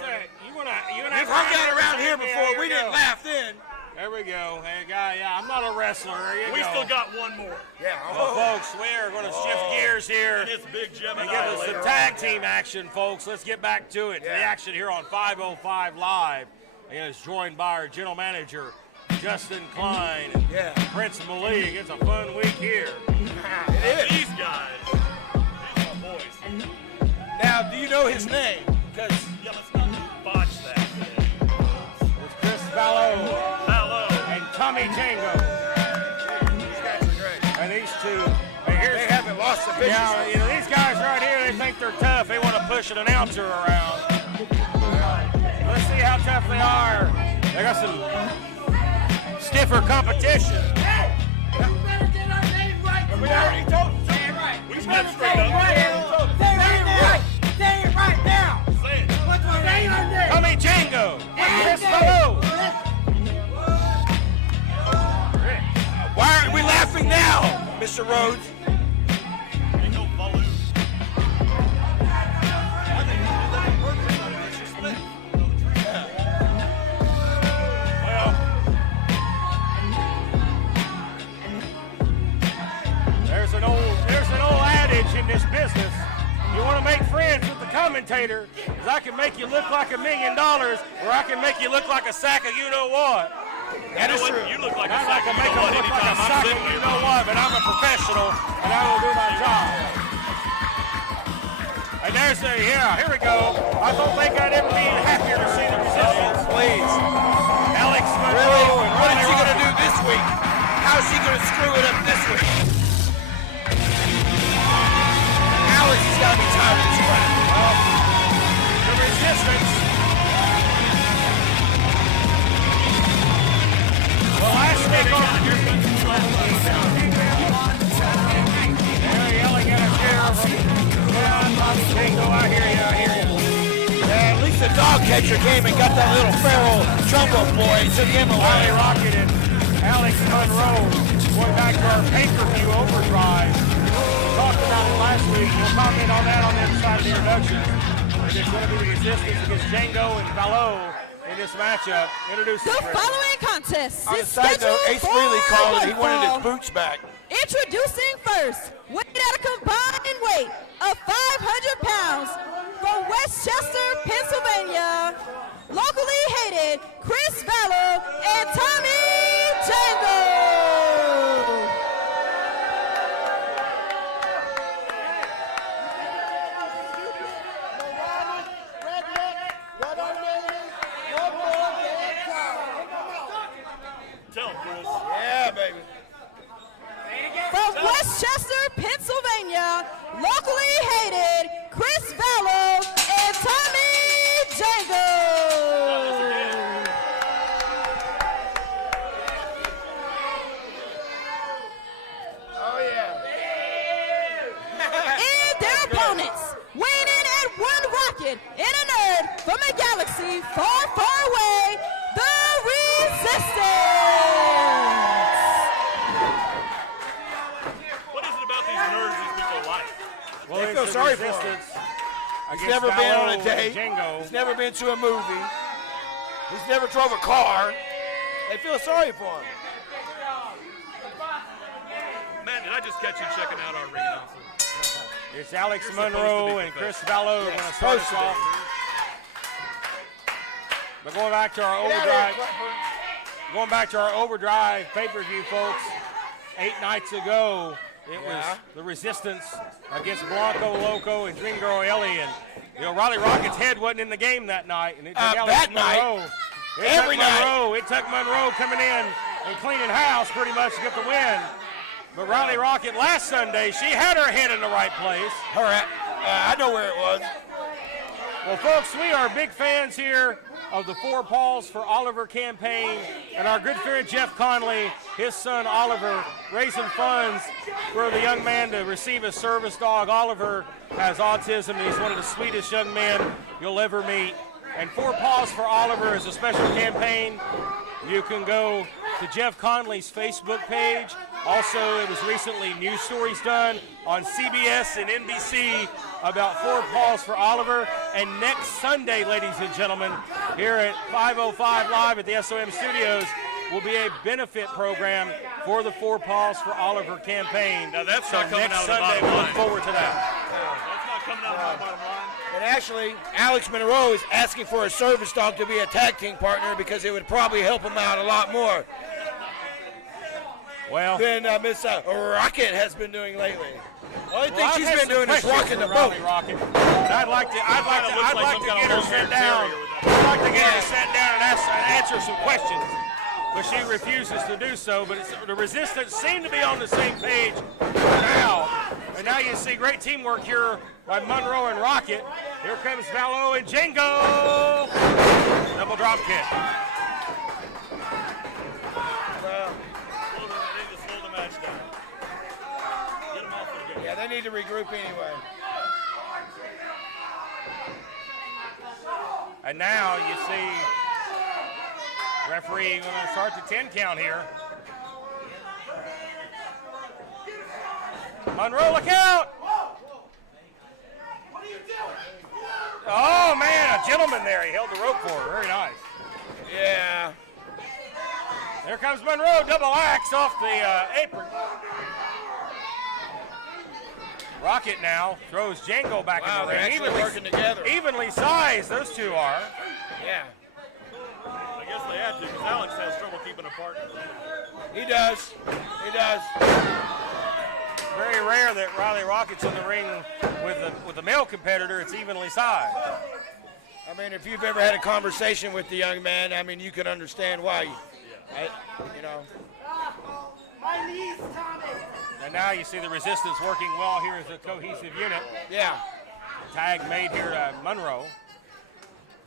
You gonna We've hung out around here before. We didn't laugh then. There we go. Hey, guy, yeah, I'm not a wrestler. There you We go. still got one more. Yeah. Well, folks, we are going to shift gears here And it's Big Jim and give us some tag team action, folks. Let's get back to it. To the action here on 505 Live. And it's joined by our general manager, Justin Klein, and Prince Malik. It's a fun week here. It is. These guys, these are my boys. Now, do you know his name? Because Yeah, let's not botch that. It's Chris Vallow and Tommy Django. these guys are great. And these two, hey, here's, They haven't lost the vision. yeah, you know, these guys right here, they think they're tough. They want to push an announcer around. Let's see how tough they are. They got some stiffer competition. We already told them. We stepped straight up. Tommy Django, Chris Vallow. Why aren't we laughing now, Mr. Rhodes? Ain't no balloon. Well, there's an old adage in this business. You want to make friends with the commentator, because I can make you look like $1 million, or I can make you look like a sack of you-know-what. That is true. You look like a I sack can of make them you-know-what look like a anytime I'm sack of sitting here. you-know-what, but I'm a professional, and I will do my job. And there's here we go. I don't think I'd ever be happier to see the Resistance. Please. Alex Really? Monroe and What is Ronnie he going to Rocket. do this week? How's he going to screw it up this week? Alex has got to be tired of this crap. The Resistance. The last week on. They're yelling at a chair. Tango, I hear you. Yeah, at least the dog catcher came and got that little feral jumbo boy and took him Ronnie away. Rocket and Alex Monroe going back to our pay-per-view overdrive. We talked about it last week. We'll comment on that on the other side of the introduction. And it's going to be the Resistance against Django and Vallow in this matchup. Introduce The Chris. followund contest On a is side note, scheduled Ace for Frehley called it. He one wanted his fall. boots back. Introducing first, weighing at a combined weight of 500 pounds from Westchester, Pennsylvania, locally hated Chris Vallow and Tommy Django. Tell him, Chris. Yeah, baby. From Westchester, Pennsylvania, locally hated Chris Vallow and Tommy Django. Oh, yeah. And their opponents, weighing in at one rocket and a nerd from a galaxy far, far away, the Resistance. What is it about these nerds these people like? Well, They it's feel the sorry for him. Resistance He's against never been on Vallow a date. and Django. He's never been to a movie. He's never drove a car. They feel sorry for him. Matt, did I just catch you checking out our ring announcer? It's Alex You're supposed to Monroe be and Chris professional. Vallow going to start us supposed to be. off. But going back to our Get out of overdrive, here, Clipper. going back to our overdrive pay-per-view, folks. 8 nights ago, it was the Resistance against Blanco Loco and Dream Girl Ellie, and Riley Rocket's head wasn't in the game that night, and it took Alex that night, Monroe. every night. It took Monroe coming in and cleaning house pretty much to get the win. But Riley Rocket last Sunday, she had her head in the right place. I know where it was. Well, folks, we are big fans here of the Four Paws for Oliver campaign, and our good friend Jeff Conley, his son Oliver, raising funds for the young man to receive a service dog. Oliver has autism, and he's one of the sweetest young men you'll ever meet. And Four Paws for Oliver is a special campaign. You can go to Jeff Conley's Facebook page. Also, it was recently news stories done on CBS and NBC about Four Paws for Oliver. And next Sunday, ladies and gentlemen, here at 505 Live at the SOM Studios, will be a benefit program for the Four Paws for Oliver campaign. Now, that's so not coming next out of the Sunday, bottom we look line. forward to that. That's not coming out of my bottom line. And actually, Alex Monroe is asking for a service dog to be a tag team partner because it would probably help him out a lot more Well, than Miss Rocket has been doing lately. Only thing she's been doing is walking the boat. Rocket. I'd like to get her sent down. I'd like to get her sent down and answer some questions, but she refuses to do so. But the resistance seem to be on the same page now. And now you see great teamwork here by Monroe and Rocket. Here comes Vallow and Django. Double drop kick. Yeah, they need to regroup anyway. And now you see referee going to start the 10 count here. Monroe, look out! Oh man, a gentleman there. He held the rope for her. Very nice. Yeah. There comes Monroe, double axe off the apron. Rocket now throws Django back in the ring. They're working together. Evenly sized, those two are. Yeah. I guess they had to because Alex has trouble keeping a partner. He does. He does. Very rare that Riley Rocket's in the ring with a male competitor. It's evenly sized. I mean, if you've ever had a conversation with the young man, I mean, you can understand why. You know. My knees, Tommy. And now you see the resistance working well here as a cohesive unit. Yeah. Tag made here to Monroe.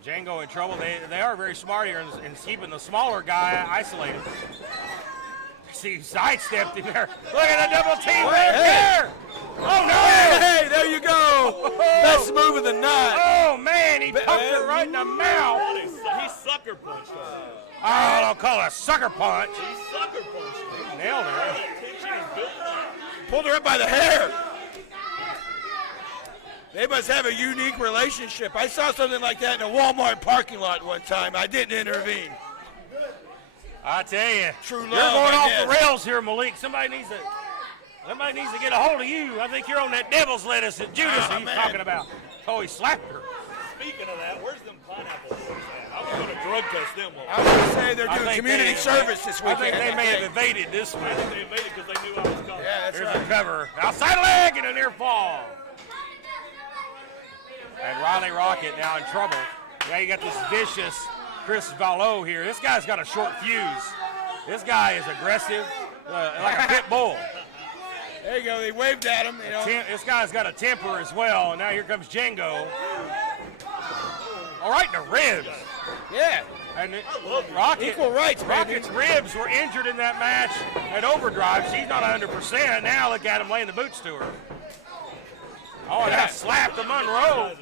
Django in trouble. They are very smart here in keeping the smaller guy isolated. See, sidestepped him there. Look at the double team right there. Oh, no. Hey, there you go. Best move of the night. Oh, man, he pumped it right in the mouth. He sucker punched her. Oh, I don't call it a sucker punch. He sucker punched her. He nailed her. Pulled her up by the hair. They must have a unique relationship. I saw something like that in a Walmart parking lot one time. I didn't intervene. I tell you, True love, you're going off I the guess. rails here, Malik. Somebody needs to get a hold of you. I think you're on that devil's lettuce that Judas he's talking about. Oh, he slapped her. Speaking of that, where's them pineapple boys at? I was going to drug test them. I was going to say they're doing community service this weekend. I think they may have evaded this week. They invaded because they knew I was coming. Yeah, that's Here's right. the cover. Outside leg and a near fall. And Riley Rocket now in trouble. Now you got this vicious Chris Vallow here. This guy's got a short fuse. This guy is aggressive, like a pit bull. There you go. They waved at him. You know. This guy's got a temper as well. And now here comes Django. All right in the ribs. Yeah. And Rocket, Equal rights, baby. Rocket's ribs were injured in that match at Overdrive. She's not 100%. Now look at him laying the boots to her. Oh, and that slapped the Monroe.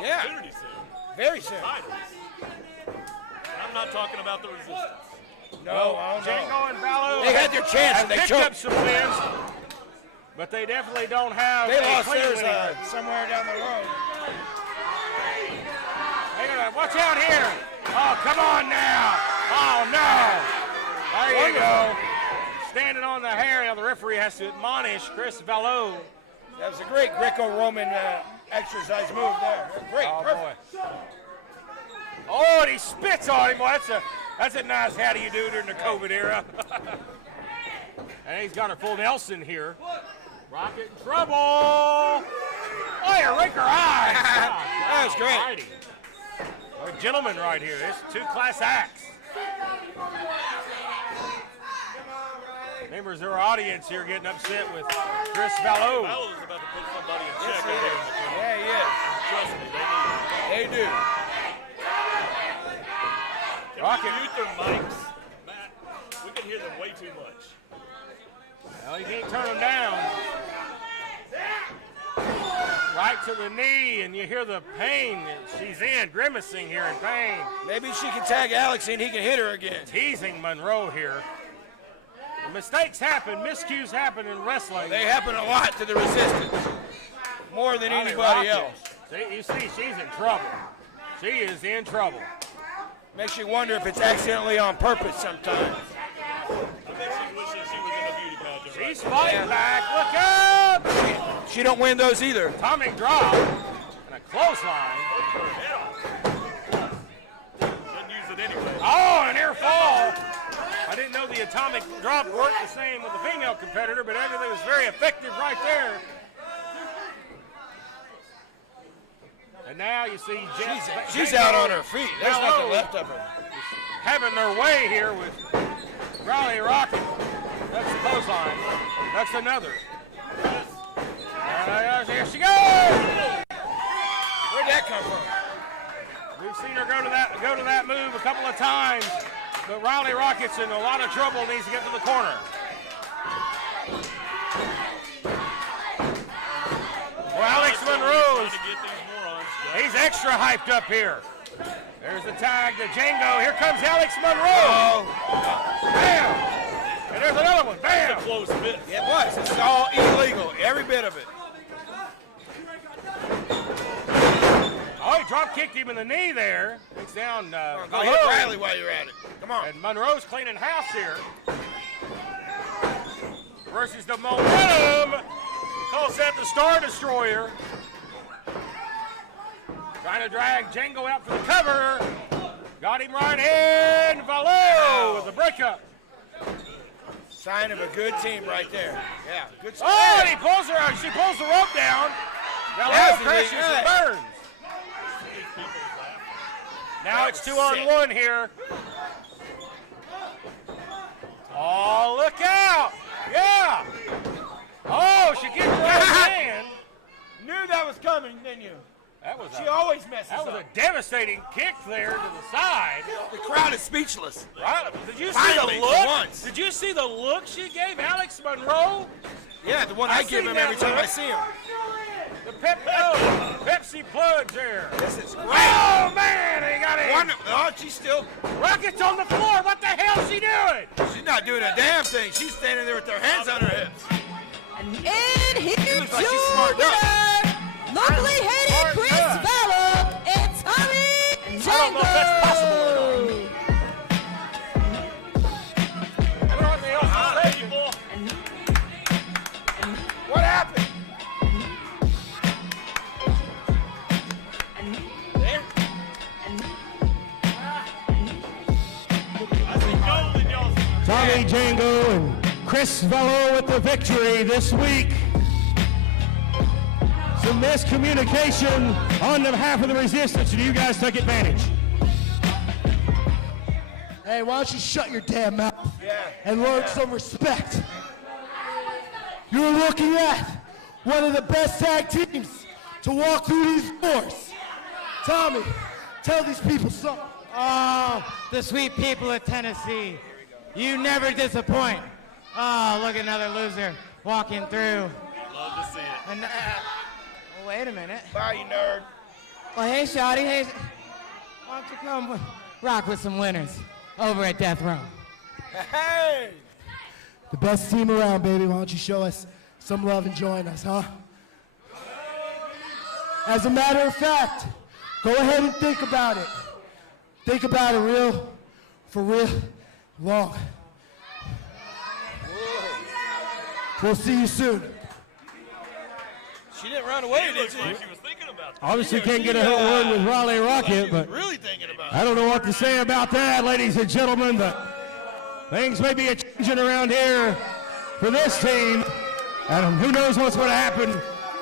Yeah. Very soon. I'm not talking about the resistance. No, I don't know. Django and Vallow They had their chance and they picked up choked. some wins, but they definitely don't have They a lost clean theirs winning record. somewhere down the road. Watch out here. Oh, come on now. Oh, no. There you go. Standing on the hair. Now the referee has to admonish Chris Vallow. That was a great Greco-Roman exercise move there. Great, Oh, perfect. boy. Oh, and he spits on him. Boy, that's a nice how do you do during the COVID era. And he's got her full Nelson here. Rocket in trouble. Oh, you rake her eyes. That was great. Alrighty. A gentleman right here. It's two class acts. Members of our audience here getting upset with Chris Vallow. Vallow's about to put somebody in check over there in the corner. Yeah, he is. Trust me, they need it. They do. Can we mute their mics? Matt, we can hear them way too much. Well, you can't turn them down. Right to the knee, and you hear the pain that she's in, grimacing here in pain. Maybe she can tag Alex and he can hit her again. Teasing Monroe here. The mistakes happen, miscues happen in wrestling. They happen a lot to the resistance. More than Riley anybody Rocket. else. See, you see, she's in trouble. She is in trouble. Makes you wonder if it's accidentally on purpose sometimes. I think she wishes she was in a beauty pageant. She's fighting back. Look up! She don't win those either. Atomic drop and a clothesline. Didn't use it anyway. Oh, an near fall. I didn't know the atomic drop worked the same with the female competitor, but everything was very effective right there And now you see She's out on her feet. There's nothing left of her. Having their way here with Raleigh Rocket. That's the clothesline. That's another. Here she goes! Where'd that come from? We've seen her go to that move a couple of times, but Raleigh Rocket's in a lot of trouble, needs to get to the corner. Well, Alex Monroe, he's extra hyped up here. There's the tag to Django. Here comes Alex Monroe. Bam! And there's another one. Bam! Close fit. It was. It's all illegal. Every bit of it. Oh, he drop kicked him in the knee there. It's down. Go hit Riley while you're at it. Come on. And Monroe's cleaning house here. Versus the momentum. He calls that the Star Destroyer. Trying to drag Django out for the cover. Got him right in. Valo with the breakup. Sign of a good team right there. Yeah, good sign. Oh, and he pulls her out. She pulls the rope down. Valo crashes and burns. Now it's 2-on-1 here. Oh, look out. Yeah. Oh, she gets her own hand. Knew that was coming, didn't you? She always messes up. That was a devastating kick there to the side. The crowd is speechless. Right. Did you see Finally, the for look? once. Did you see the look she gave Alex Monroe? Yeah, the one I give him every time I see him. The Pepsi plugs there. This is great. Oh, man, he got it. Oh, she's still. Rocket's on the floor. What the hell is she doing? She's not doing a damn thing. She's standing there with her hands on her hips. And here's looks like she's your smarted up. winner, locally hated Chris Valor and Tommy Django. I don't know if that's possible or not. Everybody else is ready. What happened? There? Tommy Django and Chris Velo with the victory this week. Some miscommunication on behalf of the Resistance, and you guys took advantage. Hey, why don't you shut your damn mouth and learn some respect? You're looking at one of the best tag teams to walk through these doors. Tommy, tell these people something. Oh, the sweet people of Tennessee. You never disappoint. Oh, look, another loser walking through. Love to see it. And, wait a minute. Bye, you nerd. Well, hey, Shawty, hey. Why don't you come rock with some winners over at Death Row? Hey! The best team around, baby. Why don't you show us some love and join us, huh? As a matter of fact, go ahead and think about it. Think about it for real long. We'll see you soon. She didn't run away, did Looks she? like she was thinking about that. Obviously can't get a hit word with Raleigh Rocket, but Really thinking about it. I don't know what to say about that, ladies and gentlemen, but things may be changing around here for this team. And who knows what's going to happen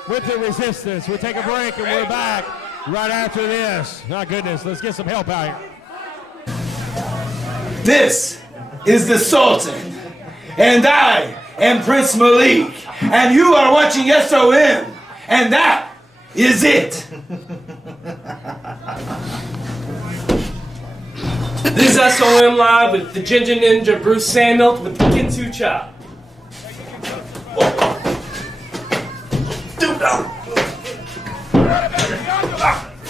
with the Resistance. We'll take a break and we're back right after this. My goodness, let's get some help out here. This is the Sultan, and I am Prince Malik, and you are watching SOM, and that is it. This is SOM Live with the Ginger Ninja Bruce Samuel with the Kinsu Chop.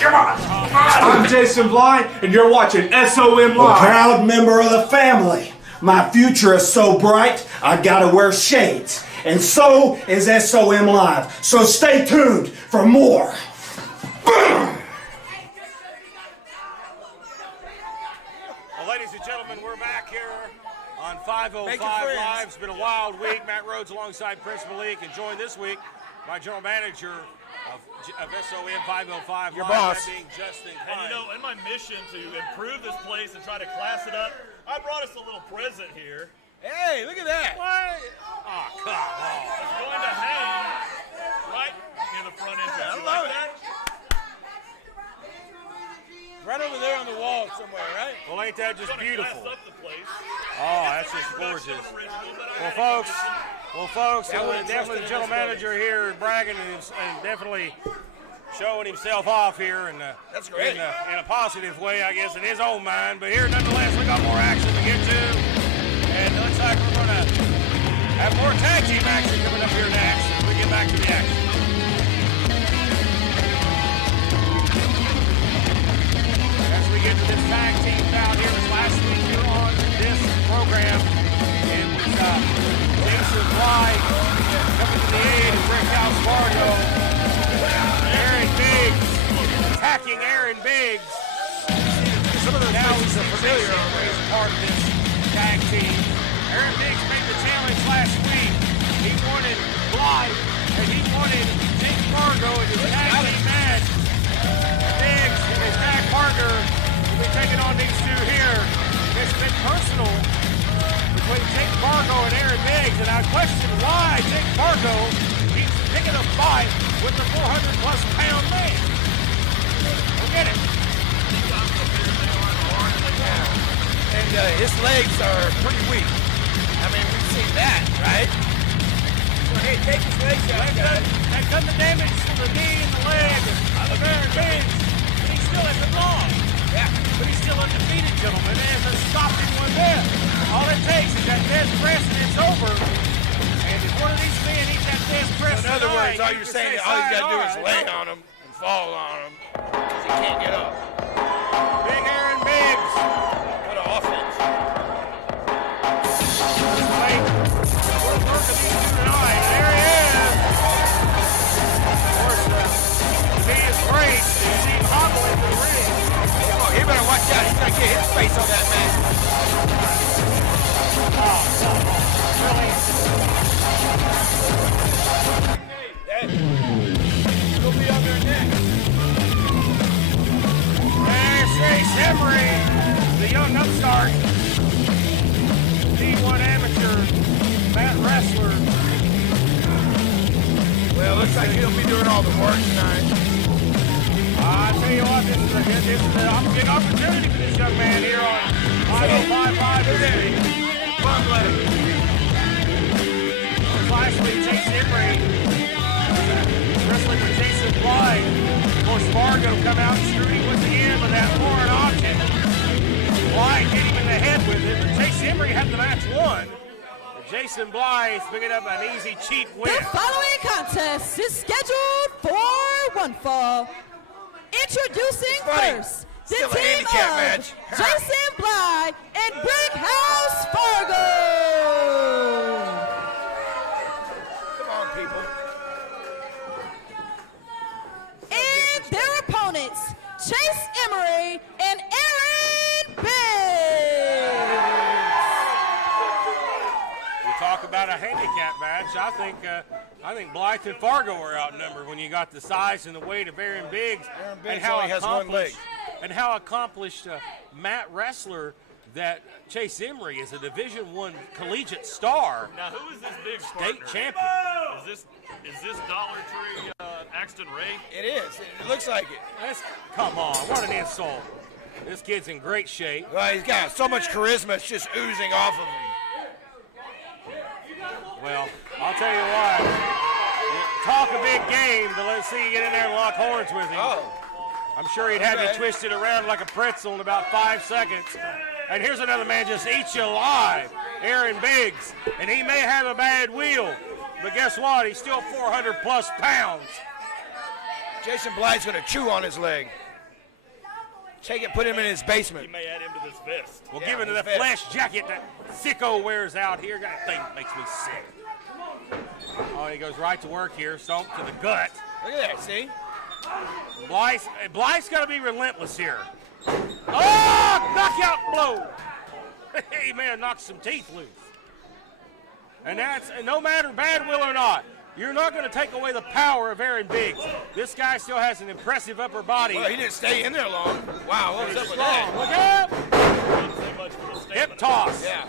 I'm Jason Blind, and you're watching SOM A Live. proud member of the family. My future is so bright, I gotta wear shades. And so is SOM Live. So stay tuned for more. Well, ladies and gentlemen, we're back here on 505 Live. It's been a wild week. Matt Rhodes alongside Prince Malik, and joined this week by General Manager of SOM 505 Your Live, boss. that being Justin And you know, in my mission to improve this place and try to class it up, I brought us a little present here. Hey, look at that. What? Oh, come on. It's going to hang right near the front entrance. You like that? Right over there on the wall somewhere, right? Well, ain't that just beautiful? Up the place. Oh, that's just gorgeous. Well, folks, definitely the general manager here is bragging and definitely showing himself off here, and that's great. In a positive way, I guess, in his own mind. But here, nonetheless, we got more action to get to, and it looks like we're going to have more tag team action coming up here next as we get back to the action. As we get to this tag team bout here, this last week here on this program, it was Jason Bly coming to the aid of Rick House Fargo. Aaron Biggs attacking Aaron Biggs. Now he's a familiar part of this tag team. Aaron Biggs made the challenge last week. He wanted Bly and he wanted Jake Fargo in his tag team match. Biggs and his tag partner will be taking on these two here. It's been personal between Jake Fargo and Aaron Biggs, and I question why Jake Fargo keeps picking a fight with the 400-plus pound man. Forget it. And his legs are pretty weak. I mean, we've seen that, right? So, hey, take his legs out, guys. They've done the damage to the knee and the leg of Aaron Biggs, but he still hasn't lost. Yeah. But he's still undefeated, gentlemen, and there's stopping one there. All it takes is that death press and it's over. And if one of these men eats that death press In other tonight, words, all you're saying is all he's got to do is lay on him and fall on him because he can't get up. Big Aaron Biggs. What an offense. We're working these two tonight. There he is. Of course, he is great. You see him hobble into the ring. Oh, he better watch out. He's going to get his face on that man. Really? He'll be on their neck. There's Chase Emery, the young upstart. D1 amateur, Matt Wrestler. Well, looks like he'll be doing all the work tonight. I tell you what, this is a big opportunity for this young man here on 5055 today. Bum leg. Last week, Chase Emery wrestling with Jason Bly. Of course, Fargo come out and screwed him with the end with that foreign object. Bly hit him in the head with it, but Chase Emery had the match won. But Jason Bly is picking up an easy, cheap win. The following contest is scheduled for one fall. Introducing first, the Still a team handicap of match. Jason Bly and Brick House Fargo. Come on, people. And their opponents, Chase Emery and Aaron Biggs. We talk about a handicap match. I think Blythe and Fargo are outnumbered when you got the size and the weight of Aaron Biggs. Aaron Biggs and how only has one leg. accomplished Matt Wrestler that Chase Emery is a Division I collegiate star. Now, who is this big State partner? champion. Is this Dollar Tree Axton Ray? It is. It looks like it. Come on, what an insult. This kid's in great shape. Well, he's got so much charisma, it's just oozing off of him. Well, I'll tell you what. Talk a big game, but let's see you get in there and lock horns with him. Oh. I'm sure he'd have you twisted around like a pretzel in about 5 seconds. And here's another man just eats you alive, Aaron Biggs. And he may have a bad wheel, but guess what? He's still 400-plus pounds. Jason Blythe's going to chew on his leg. Take it, put him in his basement. He may add him to this vest. We'll give him the flesh jacket that sicko wears out here. That thing makes me sick. Oh, he goes right to work here, stomp to the gut. Look at that, see? Blythe's got to be relentless here. Oh, knockout blow. He may have knocked some teeth loose. And that's no matter bad will or not, you're not going to take away the power of Aaron Biggs. This guy still has an impressive upper body. Well, he didn't stay in there long. Wow, what was up with that? Look up. Hip toss. Yeah.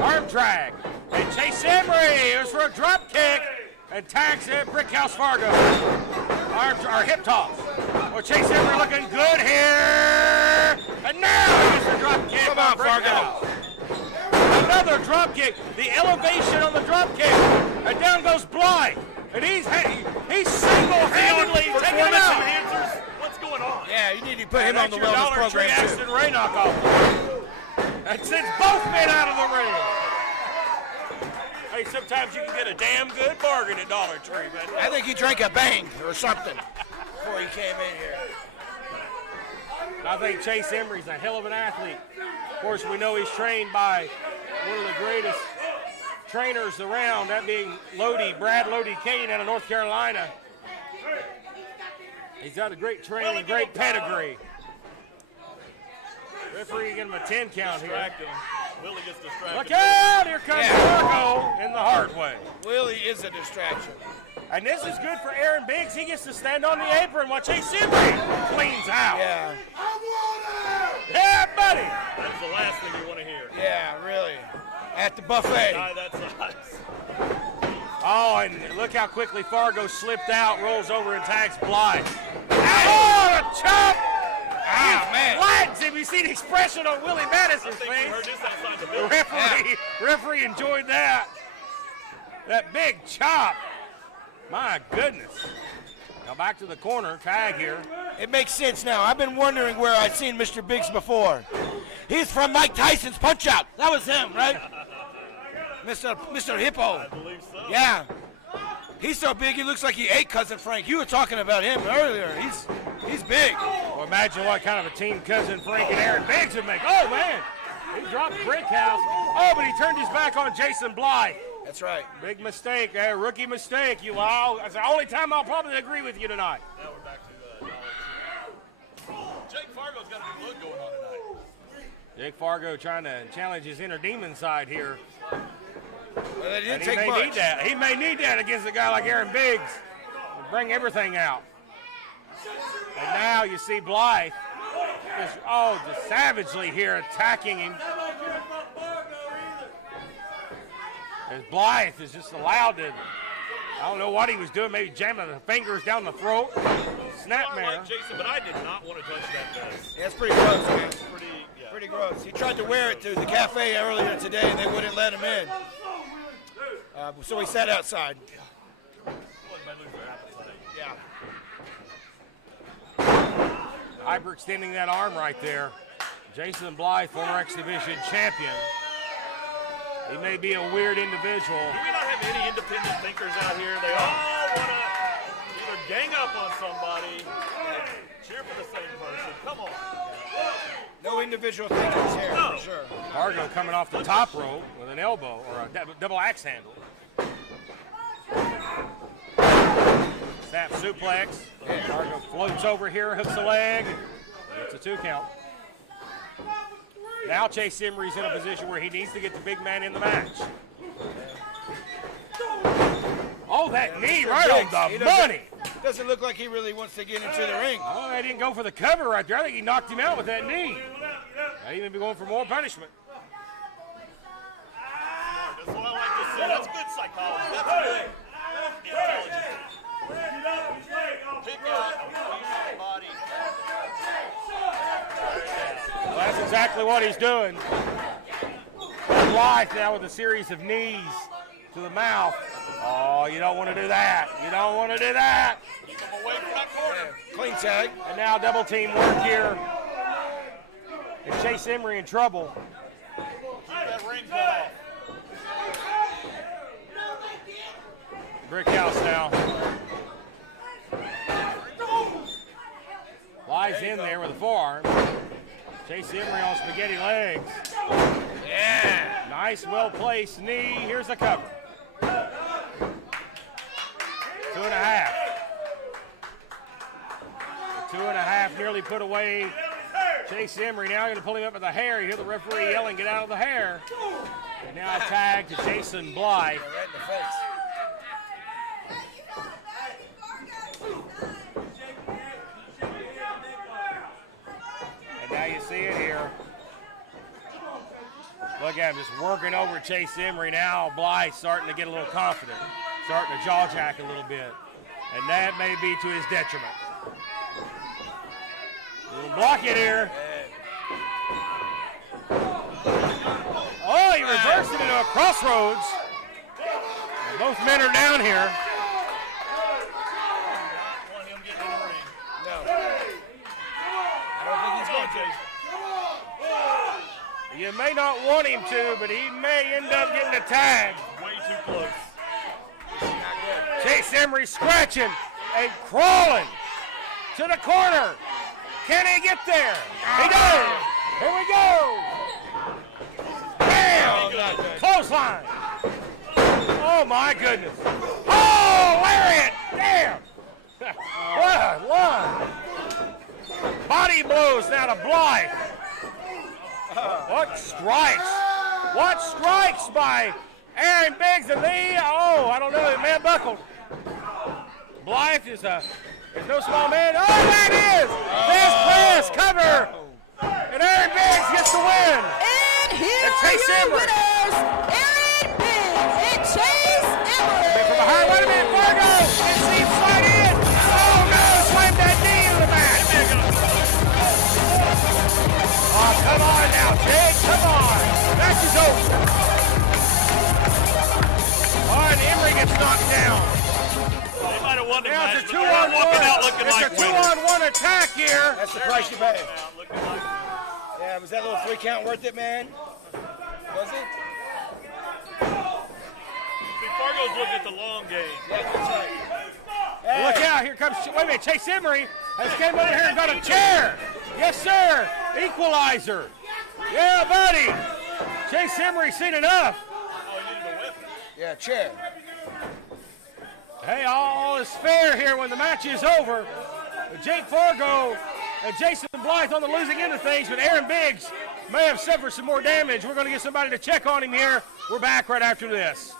Arm drag. And Chase Emery goes for a drop kick and tags it. Brickhouse Fargo. Hip toss. Well, Chase Emery looking good here. Fargo. Another drop kick. The elevation on the drop kick. And down goes Blythe. And he's single-handedly taking him out. Enhancers? What's going on? Yeah, you need to put him on the wellness Dollar Tree program Ashton too. Ray knockoff. That sends both men out of the ring. Hey, sometimes you can get a damn good bargain at Dollar Tree, but I think he drank a Bang or something before he came in here. I think Chase Emery's a hell of an athlete. Of course, we know he's trained by one of the greatest trainers around, that being Brad Lodi Kane out of North Carolina. He's got a great training, great pedigree. Referee giving him a 10 count here. Willie gets distracted. Look out! Here comes Fargo in the hard way. Willie is a distraction. And this is good for Aaron Biggs. He gets to stand on the apron while Chase Emery cleans out. Yeah. Yeah, buddy. That's the last thing you want to hear. Yeah, really. At the buffet. That's nice. Oh, and look how quickly Fargo slipped out, rolls over and tags Blythe. Oh, a chop! Ah, man. Flags him. You see the expression on Willie Madison's I think face. you heard this outside the The building. referee enjoyed that. That big chop. My goodness. Now back to the corner, tag here. It makes sense now. I've been wondering where I'd seen Mr. Biggs before. He's from Mike Tyson's Punch-Out. That was him, right? Mr. Hippo. I believe so. Yeah. He's so big he looks like he ate Cousin Frank. You were talking about him earlier. He's big. Well, imagine what kind of a team Cousin Frank and Aaron Biggs would make. Oh, man. He dropped Brickhouse. Oh, but he turned his back on Jason Blythe. That's right. Big mistake, rookie mistake. That's the only time I'll probably agree with you tonight. Now we're back to Dollar Tree. Jake Fargo's got a good look going on tonight. Jake Fargo trying to challenge his inner demon side here. Well, it didn't And take he may much. need that. He may need that against a guy like Aaron Biggs. Bring everything out. And now you see Blythe just savagely here attacking him. As Blythe is just allowed to, I don't know what he was doing, maybe jamming the fingers down the throat. Snapmare. I like Jason, but I did not want to touch that vest. Yeah, it's pretty gross, man. Yeah. Pretty gross. He tried to wear it to the cafe earlier today, and they wouldn't let him in. So he sat outside. Yeah. Hyperextending that arm right there. Jason Blythe, former X Division champion. He may be a weird individual. Do we not have any independent thinkers out here? They all want to either gang up on somebody, cheer for the same person. Come on. No individual thinkers here, for sure. Fargo coming off the top rope with an elbow or a double axe handle. Snap suplex. Fargo floats over here, hooks the leg. It's a 2 count. Now Chase Emery's in a position where he needs to get the big man in the match. Oh, that knee right on the money. Doesn't look like he really wants to get into the ring. Oh, they didn't go for the cover right there. I think he knocked him out with that knee. They even be going for more punishment. That's what I like to see. That's good psychology. That's good intelligence. Pick out a weak body. Well, that's exactly what he's doing. Blythe now with a series of knees to the mouth. Oh, you don't want to do that. You don't want to do that. Keep him away from that corner. Clean tag. And now double team work here. And Chase Emery in trouble. Keep that ring off. Brick house now. Blythe's in there with a forearm. Chase Emery on spaghetti legs. Yeah. Nice, well-placed knee. Here's the cover. 2.5. 2.5 nearly put away. Chase Emery now going to pull him up with the hair. You hear the referee yelling, get out of the hair. And now a tag to Jason Blythe. Right in the face. And now you see it here. Look at him just working over Chase Emery. Now Blythe starting to get a little confident, starting to jaw jack a little bit. And that may be to his detriment. We'll block it here. crossroads. Both men are down here. You may not want him to, but he may end up getting a tag. Way too close. Chase Emery scratching and crawling to the corner. Can he get there? He does. Here we go. Bam! Clothesline. Oh, my goodness. Oh, lariat. Damn. What a line. Body blows now to Blythe. What strikes? What strikes by Aaron Biggs and Lee? Oh, I don't know. The man buckled. Blythe is no small man. Oh, that is! Fast press, cover! And Aaron Biggs gets the win. And here And are Chase your Emery. winners, Aaron Biggs and Chase Emery. From behind, wait a minute, Fargo! Didn't see him slide in. Oh, no, slammed that knee into the mat. Oh, come on now, Jake, come on. Match is over. All right, Emery gets knocked down. They might have won the Now match, it's a but they're all walking out looking like It's a winners. 2-on-1 attack here. That's the price you pay. Looking like Yeah, was that little 3 count worth it, man? Was it? See, Fargo's looking at the long game. Yeah, that's right. Look out, here comes, wait a minute, Chase Emery has came over here and got a chair. Yes, sir, equalizer. Yeah, buddy. Chase Emery seen enough. Yeah, chair. Hey, all is fair here when the match is over. Jake Fargo and Jason Blythe on the losing end of things, but Aaron Biggs may have suffered some more damage. We're going to get somebody to check on him here. We're back right after this.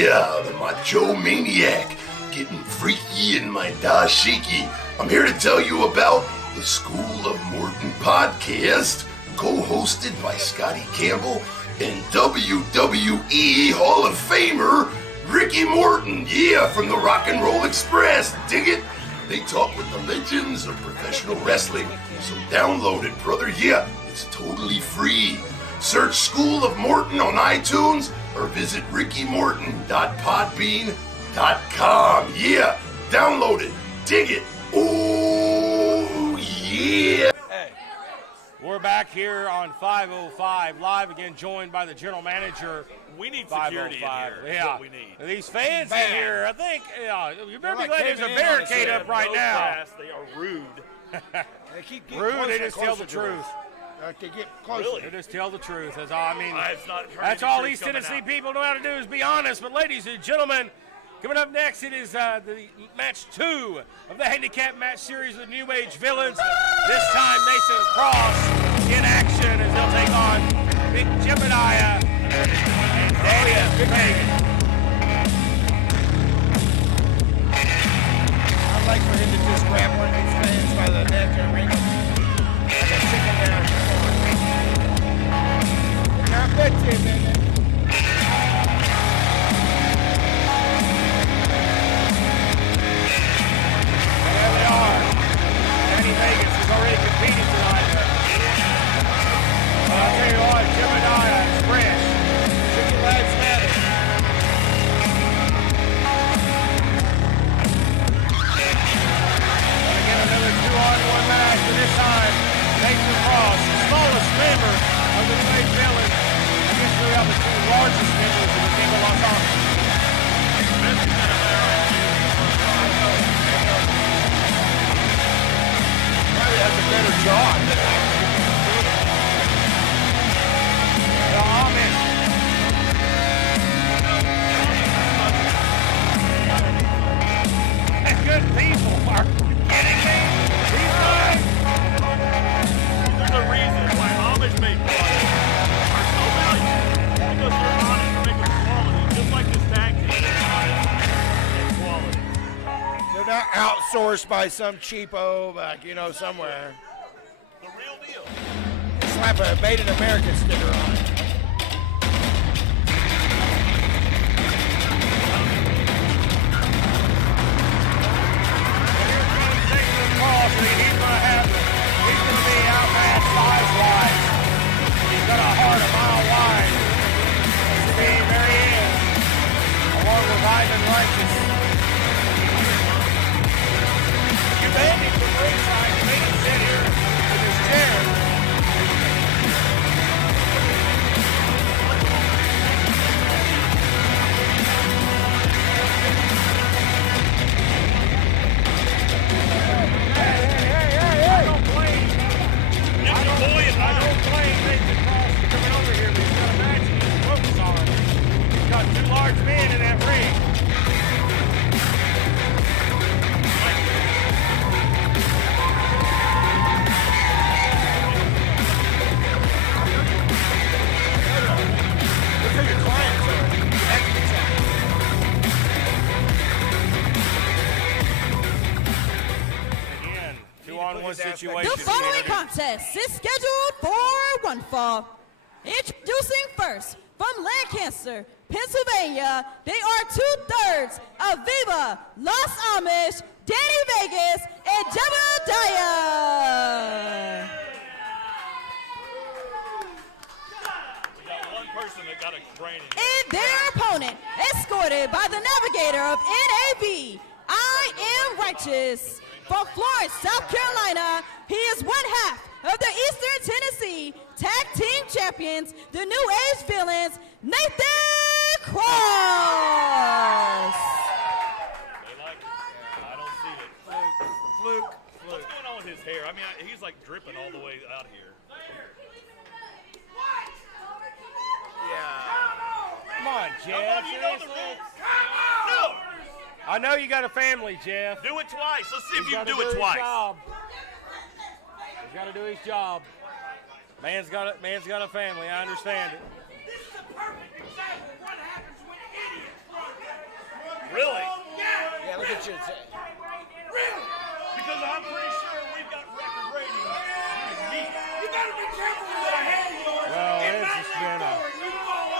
Yeah, the Macho Maniac, getting freaky in my dashiki. I'm here to tell you about the School of Morton podcast, co-hosted by Scotty Campbell and WWE Hall of Famer Ricky Morton. Yeah, from the Rock and Roll Express. Dig it? They talk with the legends of professional wrestling. So download it, brother. Yeah, it's totally free. Search School of Morton on iTunes or visit rickymorton.podbean.com. Yeah, download it. Dig it. Oh, yeah. Hey, we're back here on 505 Live again, joined by the general manager. We need security in here. Yeah, That's what we need. These fans in here, I think, you better be like glad there's a caving in on us barricade here. up right No now. class. They are rude. They keep getting Rude, closer they and just tell the closer to truth. us. They get closer. Really? They just tell the truth. That's all. I mean, I've not heard that's any all truth these coming Tennessee out. people know how to do is be honest. But ladies and gentlemen, coming up next, it is the match 2 of the handicap match series with New Age Villains. This time, Mason Cross in action as they'll take on Big Jebediah and Danny Hagan. I'd like for him to just grab one of these fans by the neck and ring him. Like a chicken down. Not good, man. There they are. Danny Vegas is already competing tonight. I'll tell you what, Jebediah is fresh. Chicken legs matter. sourced by some cheapo, like, you know, somewhere. The real deal. Slap a Made in America sticker on it. He's going to be outmatched size-wise. He's got a heart a mile wide. To be very in, along with Ivan Righteous. You banned him from ringside. You made him sit here with his chair. I don't blame Nathan Cross for coming over here, but he's got a match he needs to focus on. He's got two large men in that ring. Look who your clients are. Again, 2-on-1 situation. The following contest is scheduled for one fall. Introducing first, from Lancaster, Pennsylvania, they are 2/3 of Viva Los Amish, Danny Vegas, and Jebediah. We got one person that got a training. And their opponent, escorted by the navigator of NAB, I Am Righteous. From Florence, South Carolina, he is one half of the Eastern Tennessee Tag Team Champions, the New Age Villains, Nathan Cross. They like it. I don't see it. Fluke. What's going on with his hair? I mean, he's like dripping all the way out here. Yeah. Come on, Jeff. You know the rules. No. I know you got a family, Jeff. Do it twice. Let's see if you can He's do it twice. He's got to do his job. Man's got a family. I understand it. This is a perfect example of what happens when idiots run. Really? Yeah, look at you. Really? Because I'm pretty sure we've got record ratings. You better be careful with the hand yours. Well,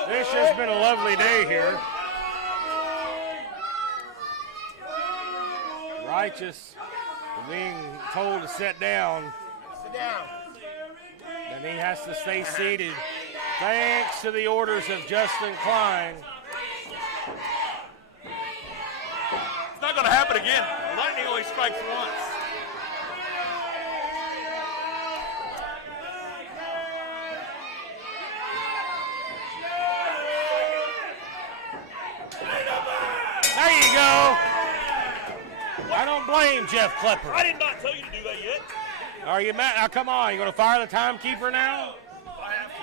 this has been a lovely day here. Righteous being told to sit down. Sit down. And he has to stay seated. Thanks to the orders of Justin Klein. It's not going to happen again. Lightning only strikes once. There you go. I don't blame Jeff Klepper. I did not tell you to do that yet. Are you mad? Now, come on. You going to fire the timekeeper now? I have to.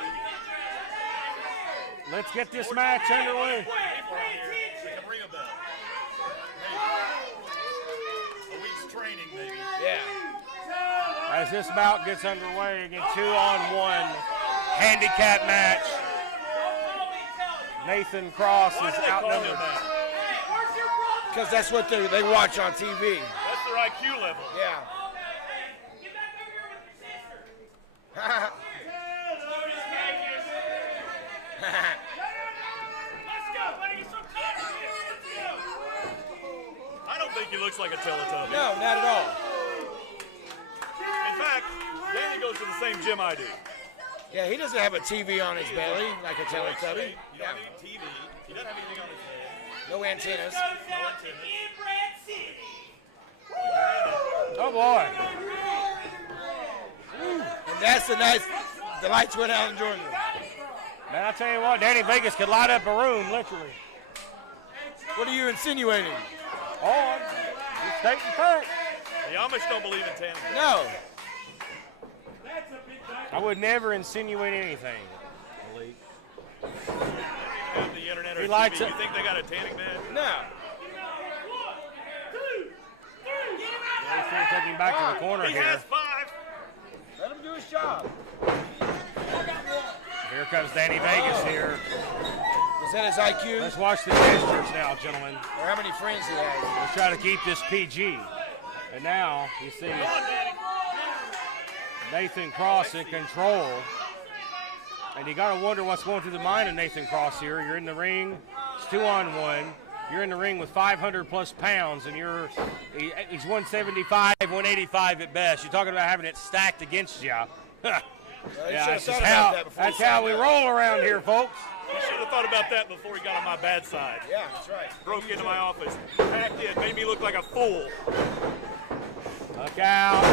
Let's get this match underway. People out here that can ring a bell. Maybe. A week's training, maybe. Yeah. As this bout gets underway, again, 2-on-1 handicap match. Nathan Cross is outnumbered. Because that's what they watch on TV. That's their IQ level. Yeah. I don't think he looks like a Teletubby. No, not at all. In fact, Danny goes to the same gym I do. Yeah, he doesn't have a TV on his belly like a Teletubby. He doesn't need TV. He doesn't have anything on his head. No antennas. No antennas. Oh, boy. And that's the night the lights went out in Jordan. Man, I tell you what, Danny Vegas could light up a room, literally. What are you insinuating? Oh, I'm just stating fact. The Amish don't believe in tandem. No. I would never insinuate anything. Malik. Have the internet or He TV. lights You up. think they got a tanning bed? No. He's taking him back to the corner He here. has 5. Let him do his job. Here comes Danny Vegas here. Is that his IQ? Let's watch the gestures now, gentlemen. Or how many friends he has? Let's try to keep this PG. And now you see Nathan Cross in control. And you got to wonder what's going through the mind of Nathan Cross here. You're in the ring. It's 2-on-1. You're in the ring with 500 plus pounds, and he's 175, 185 at best. You're talking about having it stacked against you. Yeah, that's how we roll around here, folks. He should have thought about that before he got on my bad side. Yeah, that's right. Broke into my office, packed in, made me look like a fool. Look out.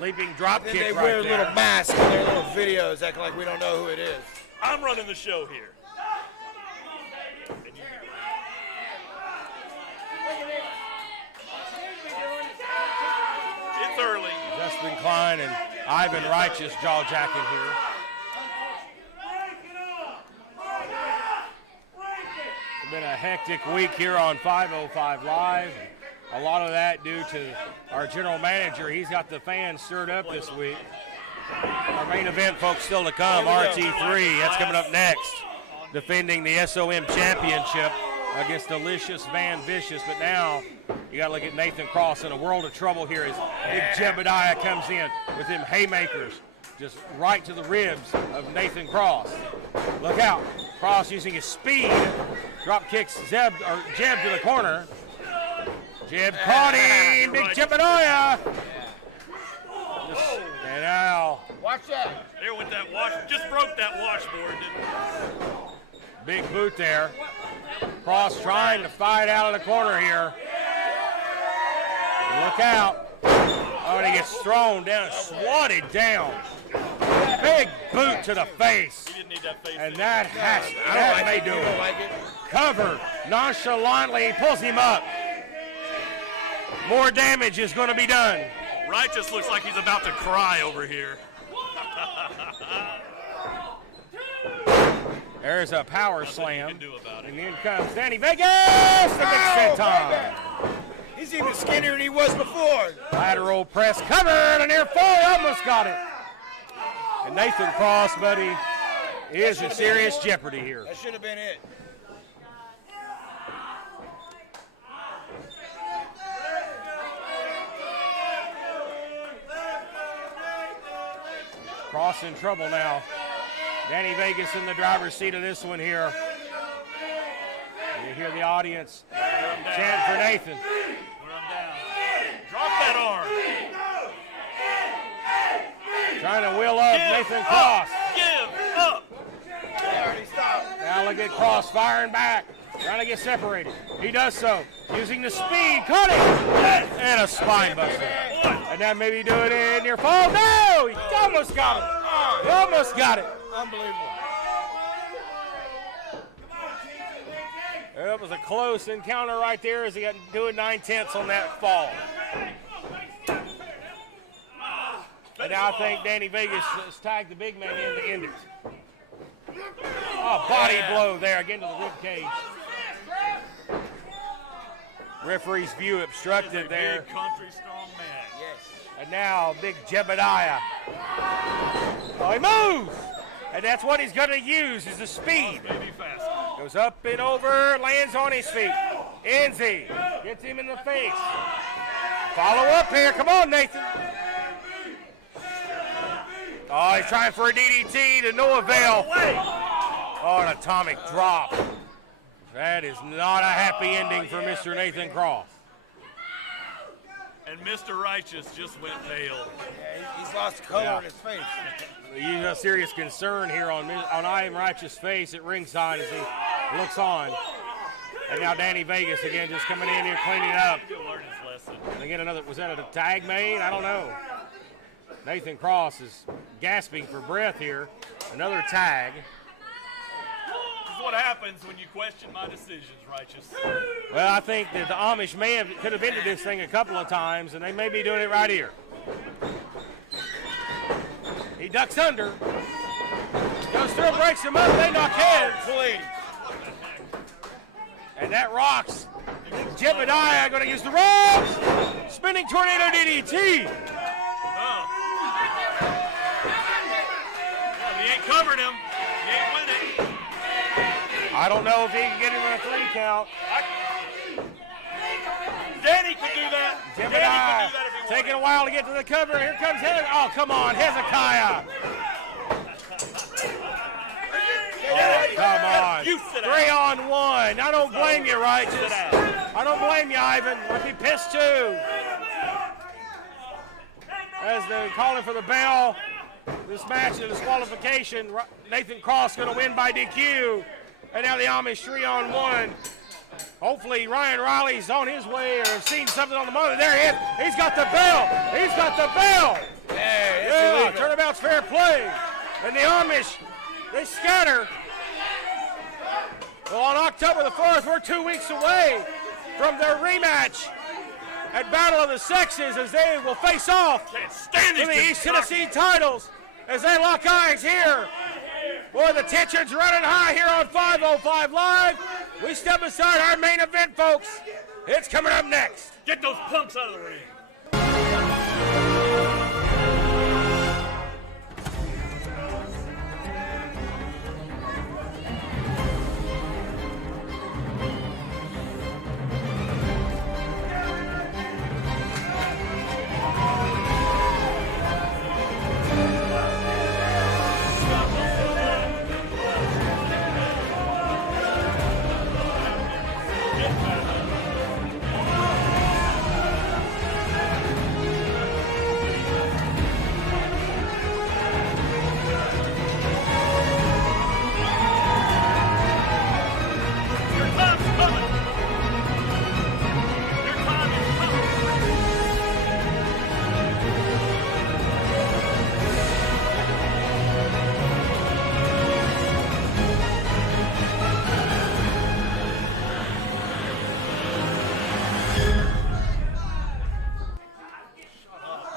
Leaping drop Then kick they right wear there. little masks in their little videos, acting like we don't know who it is. I'm running the show here. It's early. Justin Klein and Ivan Righteous jaw-jacking here. It's been a hectic week here on 505 Live. A lot of that due to our general manager. He's got the fans stirred up this week. Our main event, folks, still to come, RT3. That's coming up next. Defending the SOM championship against Delicious Van Vicious. But now you got to look at Nathan Cross in a world of trouble here as Big Jebediah comes in with them haymakers just right to the ribs of Nathan Cross. Look out. Cross using his speed. Drop kicks Jeb to the corner. Jeb caught him. Big Jebediah. And now. Watch that. There went that wash. Just broke that washboard, didn't it? Big boot there. Cross trying to fight out of the corner here. Look out. Oh, and he gets thrown down and swatted down. Big boot to the face. He didn't need that face. And that may do it. Covered nonchalantly. He pulls him up. More damage is going to be done. Righteous looks like he's about to cry over here. There's a power slam. Do about it. And in comes Danny Vegas. The next time. He's even skinnier than he was before. Lateral press covered. And near fall. He almost got it. And Nathan Cross, buddy, is in serious jeopardy here. That should have been it. Cross in trouble now. Danny Vegas in the driver's seat of this one here. You hear the audience chant for Nathan. Drop that arm. Trying to wheel up Nathan Cross. Give up. Now look at Cross firing back. Trying to get separated. He does so. Using the speed. Caught him. And a spine buster. And that maybe do it in near fall. No! He almost got it. He almost got it. Unbelievable. It was a close encounter right there as he got doing 9/10 on that fall. And now I think Danny Vegas has tagged the big man in to end it. Oh, body blow there again to the rib cage. Referee's view obstructed there. Big country strong man. Yes. And now big Jebediah. Oh, he moves! And that's what he's going to use is the speed. Maybe fast. Goes up and over, lands on his feet. Enzi gets him in the face. Follow up here. Come on, Nathan. Oh, he's trying for a DDT to no avail. Oh, an atomic drop. That is not a happy ending for Mr. Nathan Cross. And Mr. Righteous just went pale. Yeah, he's lost color in his face. You have a serious concern here on Ivan Righteous' face at ringside as he looks on. And now Danny Vegas again just coming in here cleaning up. He'll learn his lesson. And again, was that a tag made? I don't know. Nathan Cross is gasping for breath here. Another tag. This is what happens when you question my decisions, Righteous. Well, I think that the Amish could have ended this thing a couple of times, and they may be doing it right here. He ducks under. Goes through, breaks him up, they knock heads. And that rocks. Jebediah going to use the ropes. Spinning tornado DDT. He ain't covered him. He ain't winning. I don't know if he can get him in a 3 count. Danny can do that. Jimmy Danny can do that if he taking a wanted. while to get to the cover. Here comes Hezekiah. Oh, come on, Hezekiah. Oh, come on. You sit down. 3-on-1. I don't blame you, Righteous. I don't blame you, Ivan. I'd be pissed too. As they're calling for the bell, this match is a disqualification. Nathan Cross going to win by DQ. And now the Amish 3-on-1. Hopefully Ryan Riley's on his way or have seen something on the monitor. There he is. He's got the bell. He's got the bell. Yeah, turnabout's fair play. And the Amish, they scatter. Well, on October the 4th, we're 2 weeks away from their rematch at Battle of the Sexes as they will face off for the East Tennessee titles as they lock eyes here. Boy, the tension's running high here on 505 Live. We step aside our main event, folks. It's coming up next. Get those punks out of the ring.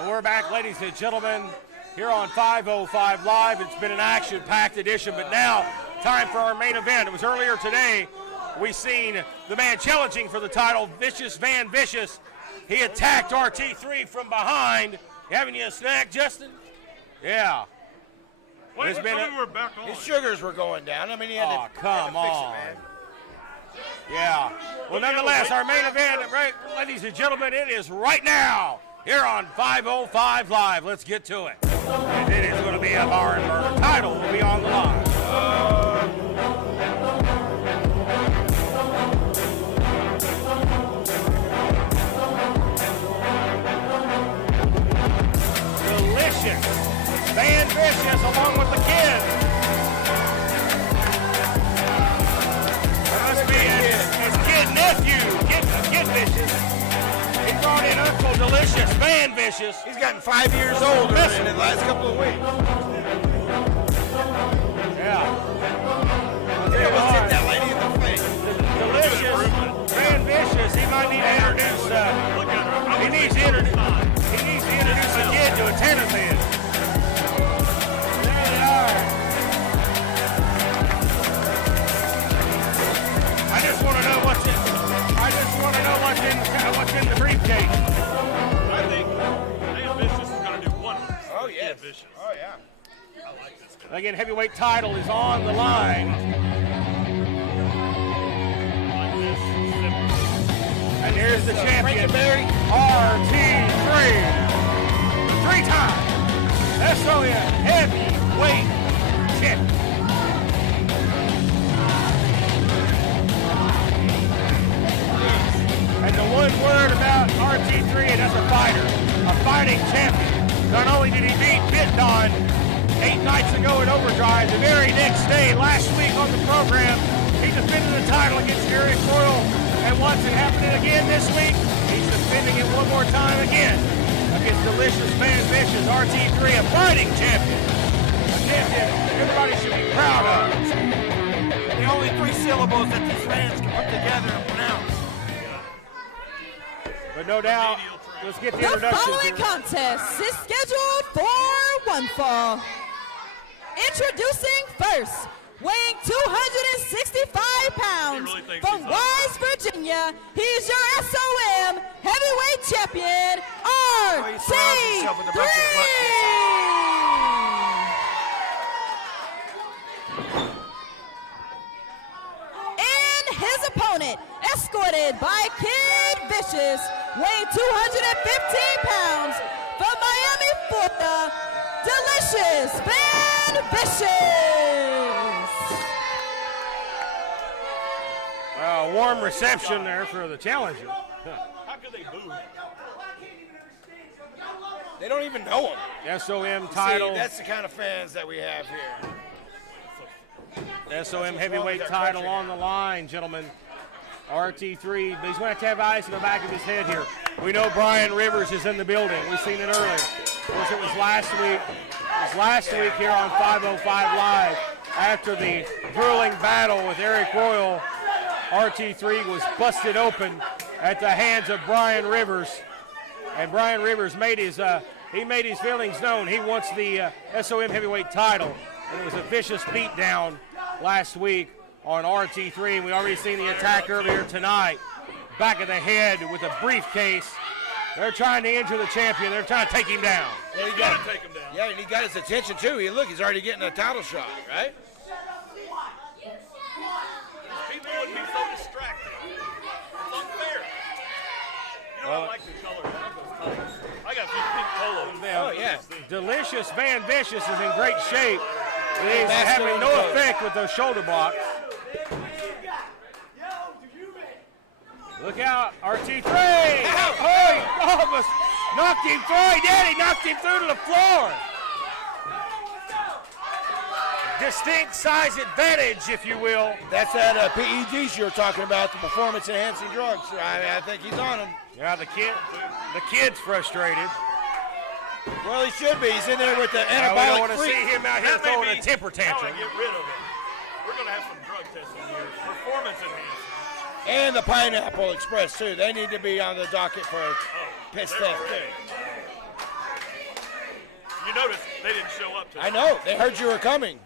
We're back, ladies and gentlemen, here on 505 Live. It's been an action-packed edition, but now time for our main event. It was earlier today we seen the man challenging for the title, Vicious Van Vicious. He attacked RT3 from behind. Having you a snack, Justin? Yeah. Wait, we're back on. His sugars were going down. I mean, he had Oh, to come fix on. it, man. Yeah. Well, nonetheless, our main event, right, ladies and gentlemen, it is right now here on 505 Live. Let's get to it. And it is going to be a bar and burner. Title will be on the line. Delicious. Van Vicious along with the kid. That must be his kid nephew, Kid Vicious. He brought in Uncle Delicious, Van Vicious. He's gotten 5 years older in the last couple of weeks. Yeah. He almost hit that lady in the face. Delicious, Van Vicious. He might need to introduce. He needs to introduce a kid to a tennis man. There they are. I just want to know what's in. What's in the briefcase. I think Van Vicious is going to do wonders. Oh, yes. Vicious. Oh, yeah. I like this guy. Again, heavyweight title is on the line. Like this. And here's the champion, RT3. Three-time SOM heavyweight champion. And the one word about RT3, and that's a fighter, a fighting champion. Not only did he beat Bitdon 8 nights ago at Overdrive, the very next day, last week on the program, he defended the title against Eric Royal. And once it happened again this week, he's defending it one more time again against Delicious Van Vicious, RT3, a fighting champion. A champion everybody should be proud of. The only 3 syllables that these fans can put together and pronounce. But no doubt, let's get the The introductions following here. contest is scheduled for one fall. Introducing first, weighing 265 pounds really thinks from he's Wise, Virginia, he's your SOM heavyweight champion, he surrounds himself with a bunch of And his opponent, escorted by Kid Vicious, weighing 215 pounds, from Miami, Florida, Delicious Van Vicious. Warm reception there for the challenger. How could they boo? They don't even know him. SOM title. See, that's the kind of fans that we have here. SOM heavyweight title on the line, gentlemen. RT3, but he's going to have eyes in the back of his head here. We know Brian Rivers is in the building. We've seen it earlier. Of course, it was last week. It was last week here on 505 Live after the grueling battle with Eric Royal. RT3 was busted open at the hands of Brian Rivers, and Brian Rivers made his feelings known. He wants the SOM heavyweight title, and it was a vicious beatdown last week on RT3. And we already seen the attack earlier tonight, back of the head with a briefcase. They're trying to injure the champion. They're trying to take him down. Yeah, he got to take him down. Yeah, and he got his attention too. Look, he's already getting a title shot, right? People would be so distracted. It's unfair. You know, I like the color of those tights. I got these pink polos. Oh, yeah. Delicious Van Vicious is in great shape. He's having no effect with those shoulder blocks. Look out, RT3. Oh, he almost knocked him through. He did. He knocked him through to the floor. Distinct size advantage, if you will. That's that PEDs you're talking about, the performance-enhancing drugs. I think he's on them. Yeah, the kid's frustrated. Well, he should be. He's in there with the We anabolic don't want to freak. see him out here throwing a temper tantrum. Get rid of it. We're going to have some drug testing here. Performance enhancing. And the Pineapple Express, too. They need to be on the docket for piss test, too. You notice they didn't show up today. I know. They heard you were coming.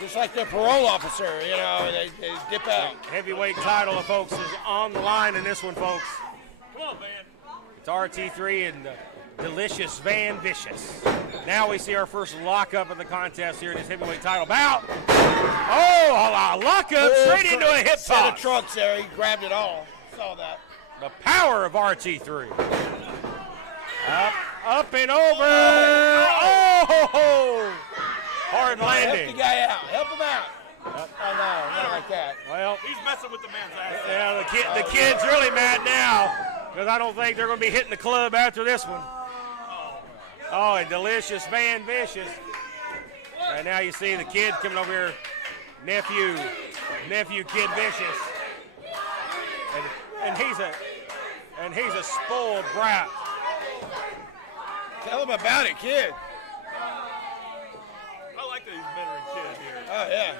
Just like the parole officer, you know, they dip out. Heavyweight title, folks, is on the line in this one, folks. Come on, man. It's RT3 and Delicious Van Vicious. Now we see our first lockup of the contest here in this heavyweight title bout. Oh, a lockup straight into a hip Set of toss. trunks there. He grabbed it all. Saw that. The power of RT3. Up and over. Oh! Hard landing. Help the guy out. Help him out. Oh, no, not like that. Well, He's messing with the man's ass. yeah, the kid's really mad now because I don't think they're going to be hitting the club after this one. Oh, and Delicious Van Vicious. And now you see the kid coming over here, nephew Kid Vicious. And he's a spoiled brat. Tell him about it, kid. I like that he's mentoring Kid here. Oh, yeah.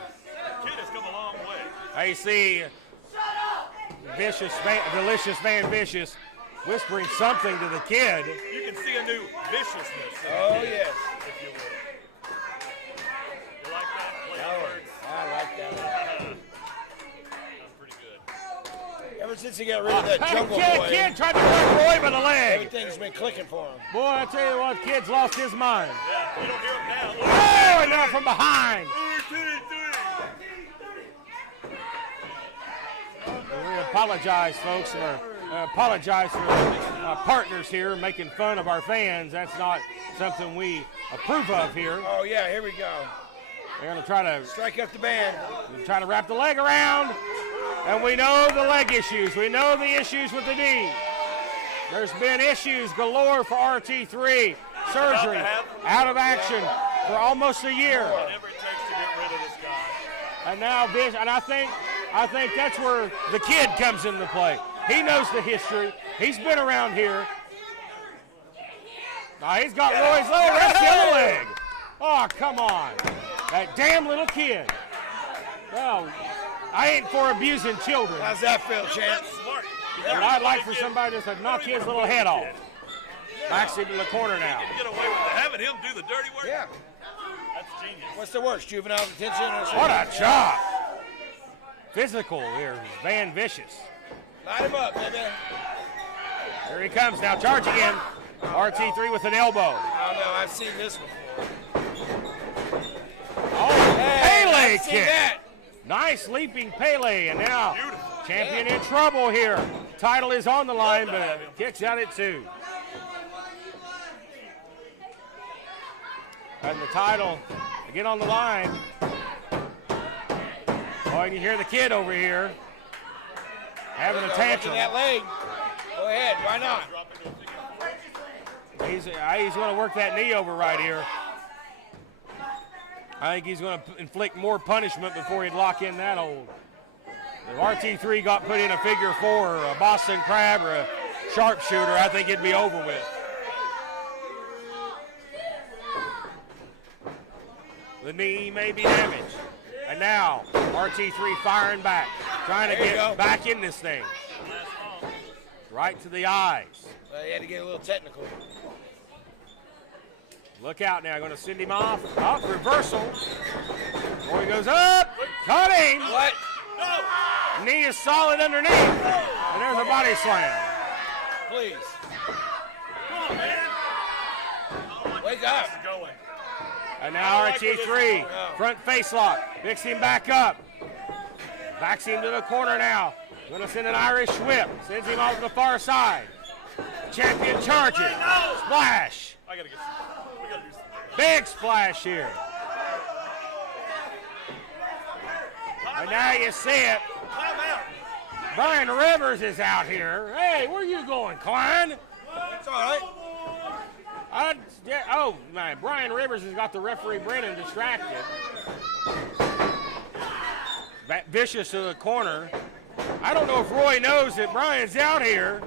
Kid has come a long way. I see Delicious Van Vicious whispering something to the kid. You can see a new viciousness. Oh, yes. If you will. You like that? Play on words. I like that. That's pretty good. Ever since he got rid of that jungle boy, Kid tried to grab Roy by the leg. everything's been clicking for him. Boy, I tell you what, kid's lost his mind. Yeah, you don't hear him now. Oh, and now from behind. We apologize, folks. Apologize for our partners here making fun of our fans. That's not something we approve of here. Oh, yeah, here we go. They're going to try to Strike up the band. wrap the leg around. And we know the leg issues. We know the issues with the knee. There's been issues galore for RT3. Surgery, out of action for almost a year. Whatever it takes to get rid of this guy. And now I think that's where the kid comes into play. He knows the history. He's been around here. Now he's got Roy's leg. That's the other leg. Oh, come on. That damn little kid. Well, I ain't for abusing children. How's that feel, champ? Smart. But I'd like for somebody just to knock his little head off. Backs him in the corner now. Get away with having him do the dirty work. Yeah. That's genius. What's the worst, juvenile detention or something? What a chop. Physical here, Van Vicious. Light him up, baby. Here he comes now, charging in. RT3 with an elbow. Oh, no, I've seen this before. Oh, Pele I've seen kick. that. Nice leaping Pele, and now champion in trouble here. Title is on the line, but kicks out at 2. And the title again on the line. Oh, and you hear the kid over here having a tantrum. That leg. Go ahead, why not? He's going to work that knee over right here. I think he's going to inflict more punishment before he'd lock in that hold. If RT3 got put in a figure 4 or a Boston Crab or a sharpshooter, I think it'd be over with. The knee may be damaged. And now, RT3 firing back, trying to get back in this thing. Right to the eyes. Well, he had to get a little technical. Look out now, going to send him off. Up, reversal. Boy goes up, cut him. What? Knee is solid underneath. And there's a body slam. Please. Come on, man. Wake up. And now RT3, front face lock, picks him back up. Backs him to the corner now. Going to send an Irish whip, sends him off to the far side. Champion charges, splash. Big splash here. And now you see it. Brian Rivers is out here. Hey, where you going, Klein? It's all right. Oh, man, Brian Rivers has got the referee Brennan distracted. Vicious to the corner. I don't know if Roy knows that Brian's out here.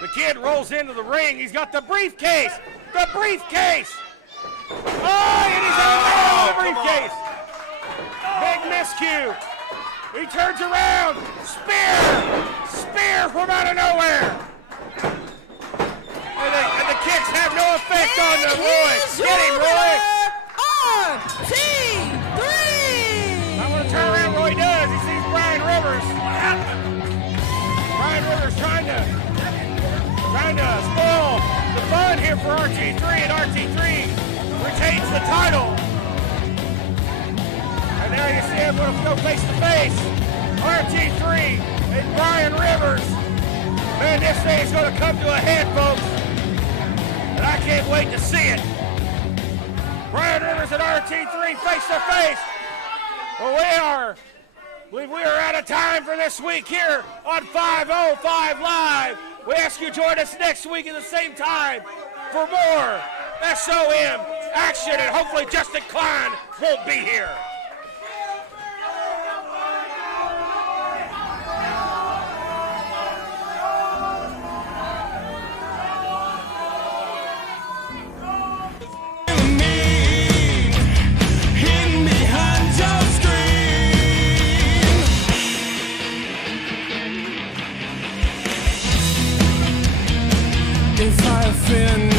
The kid rolls into the ring. He's got the briefcase. The briefcase. Oh, and he's out of the briefcase. Big miscue. He turns around. Spear from out of nowhere. And the kicks have no effect on the Roy. Get him, Roy. RT3. I'm going to turn around. Roy does. He sees Brian Rivers. Brian Rivers trying to spoil the fun here for RT3, and RT3 retains the title. And now you see him going to go face to face. RT3 and Brian Rivers. Man, this thing is going to come to a head, folks. And I can't wait to see it. Brian Rivers and RT3 face to face. Well, I believe we are out of time for this week here on 505 Live. We ask you to join us next week at the same time for more SOM action, and hopefully Justin Klein won't be here. If I offend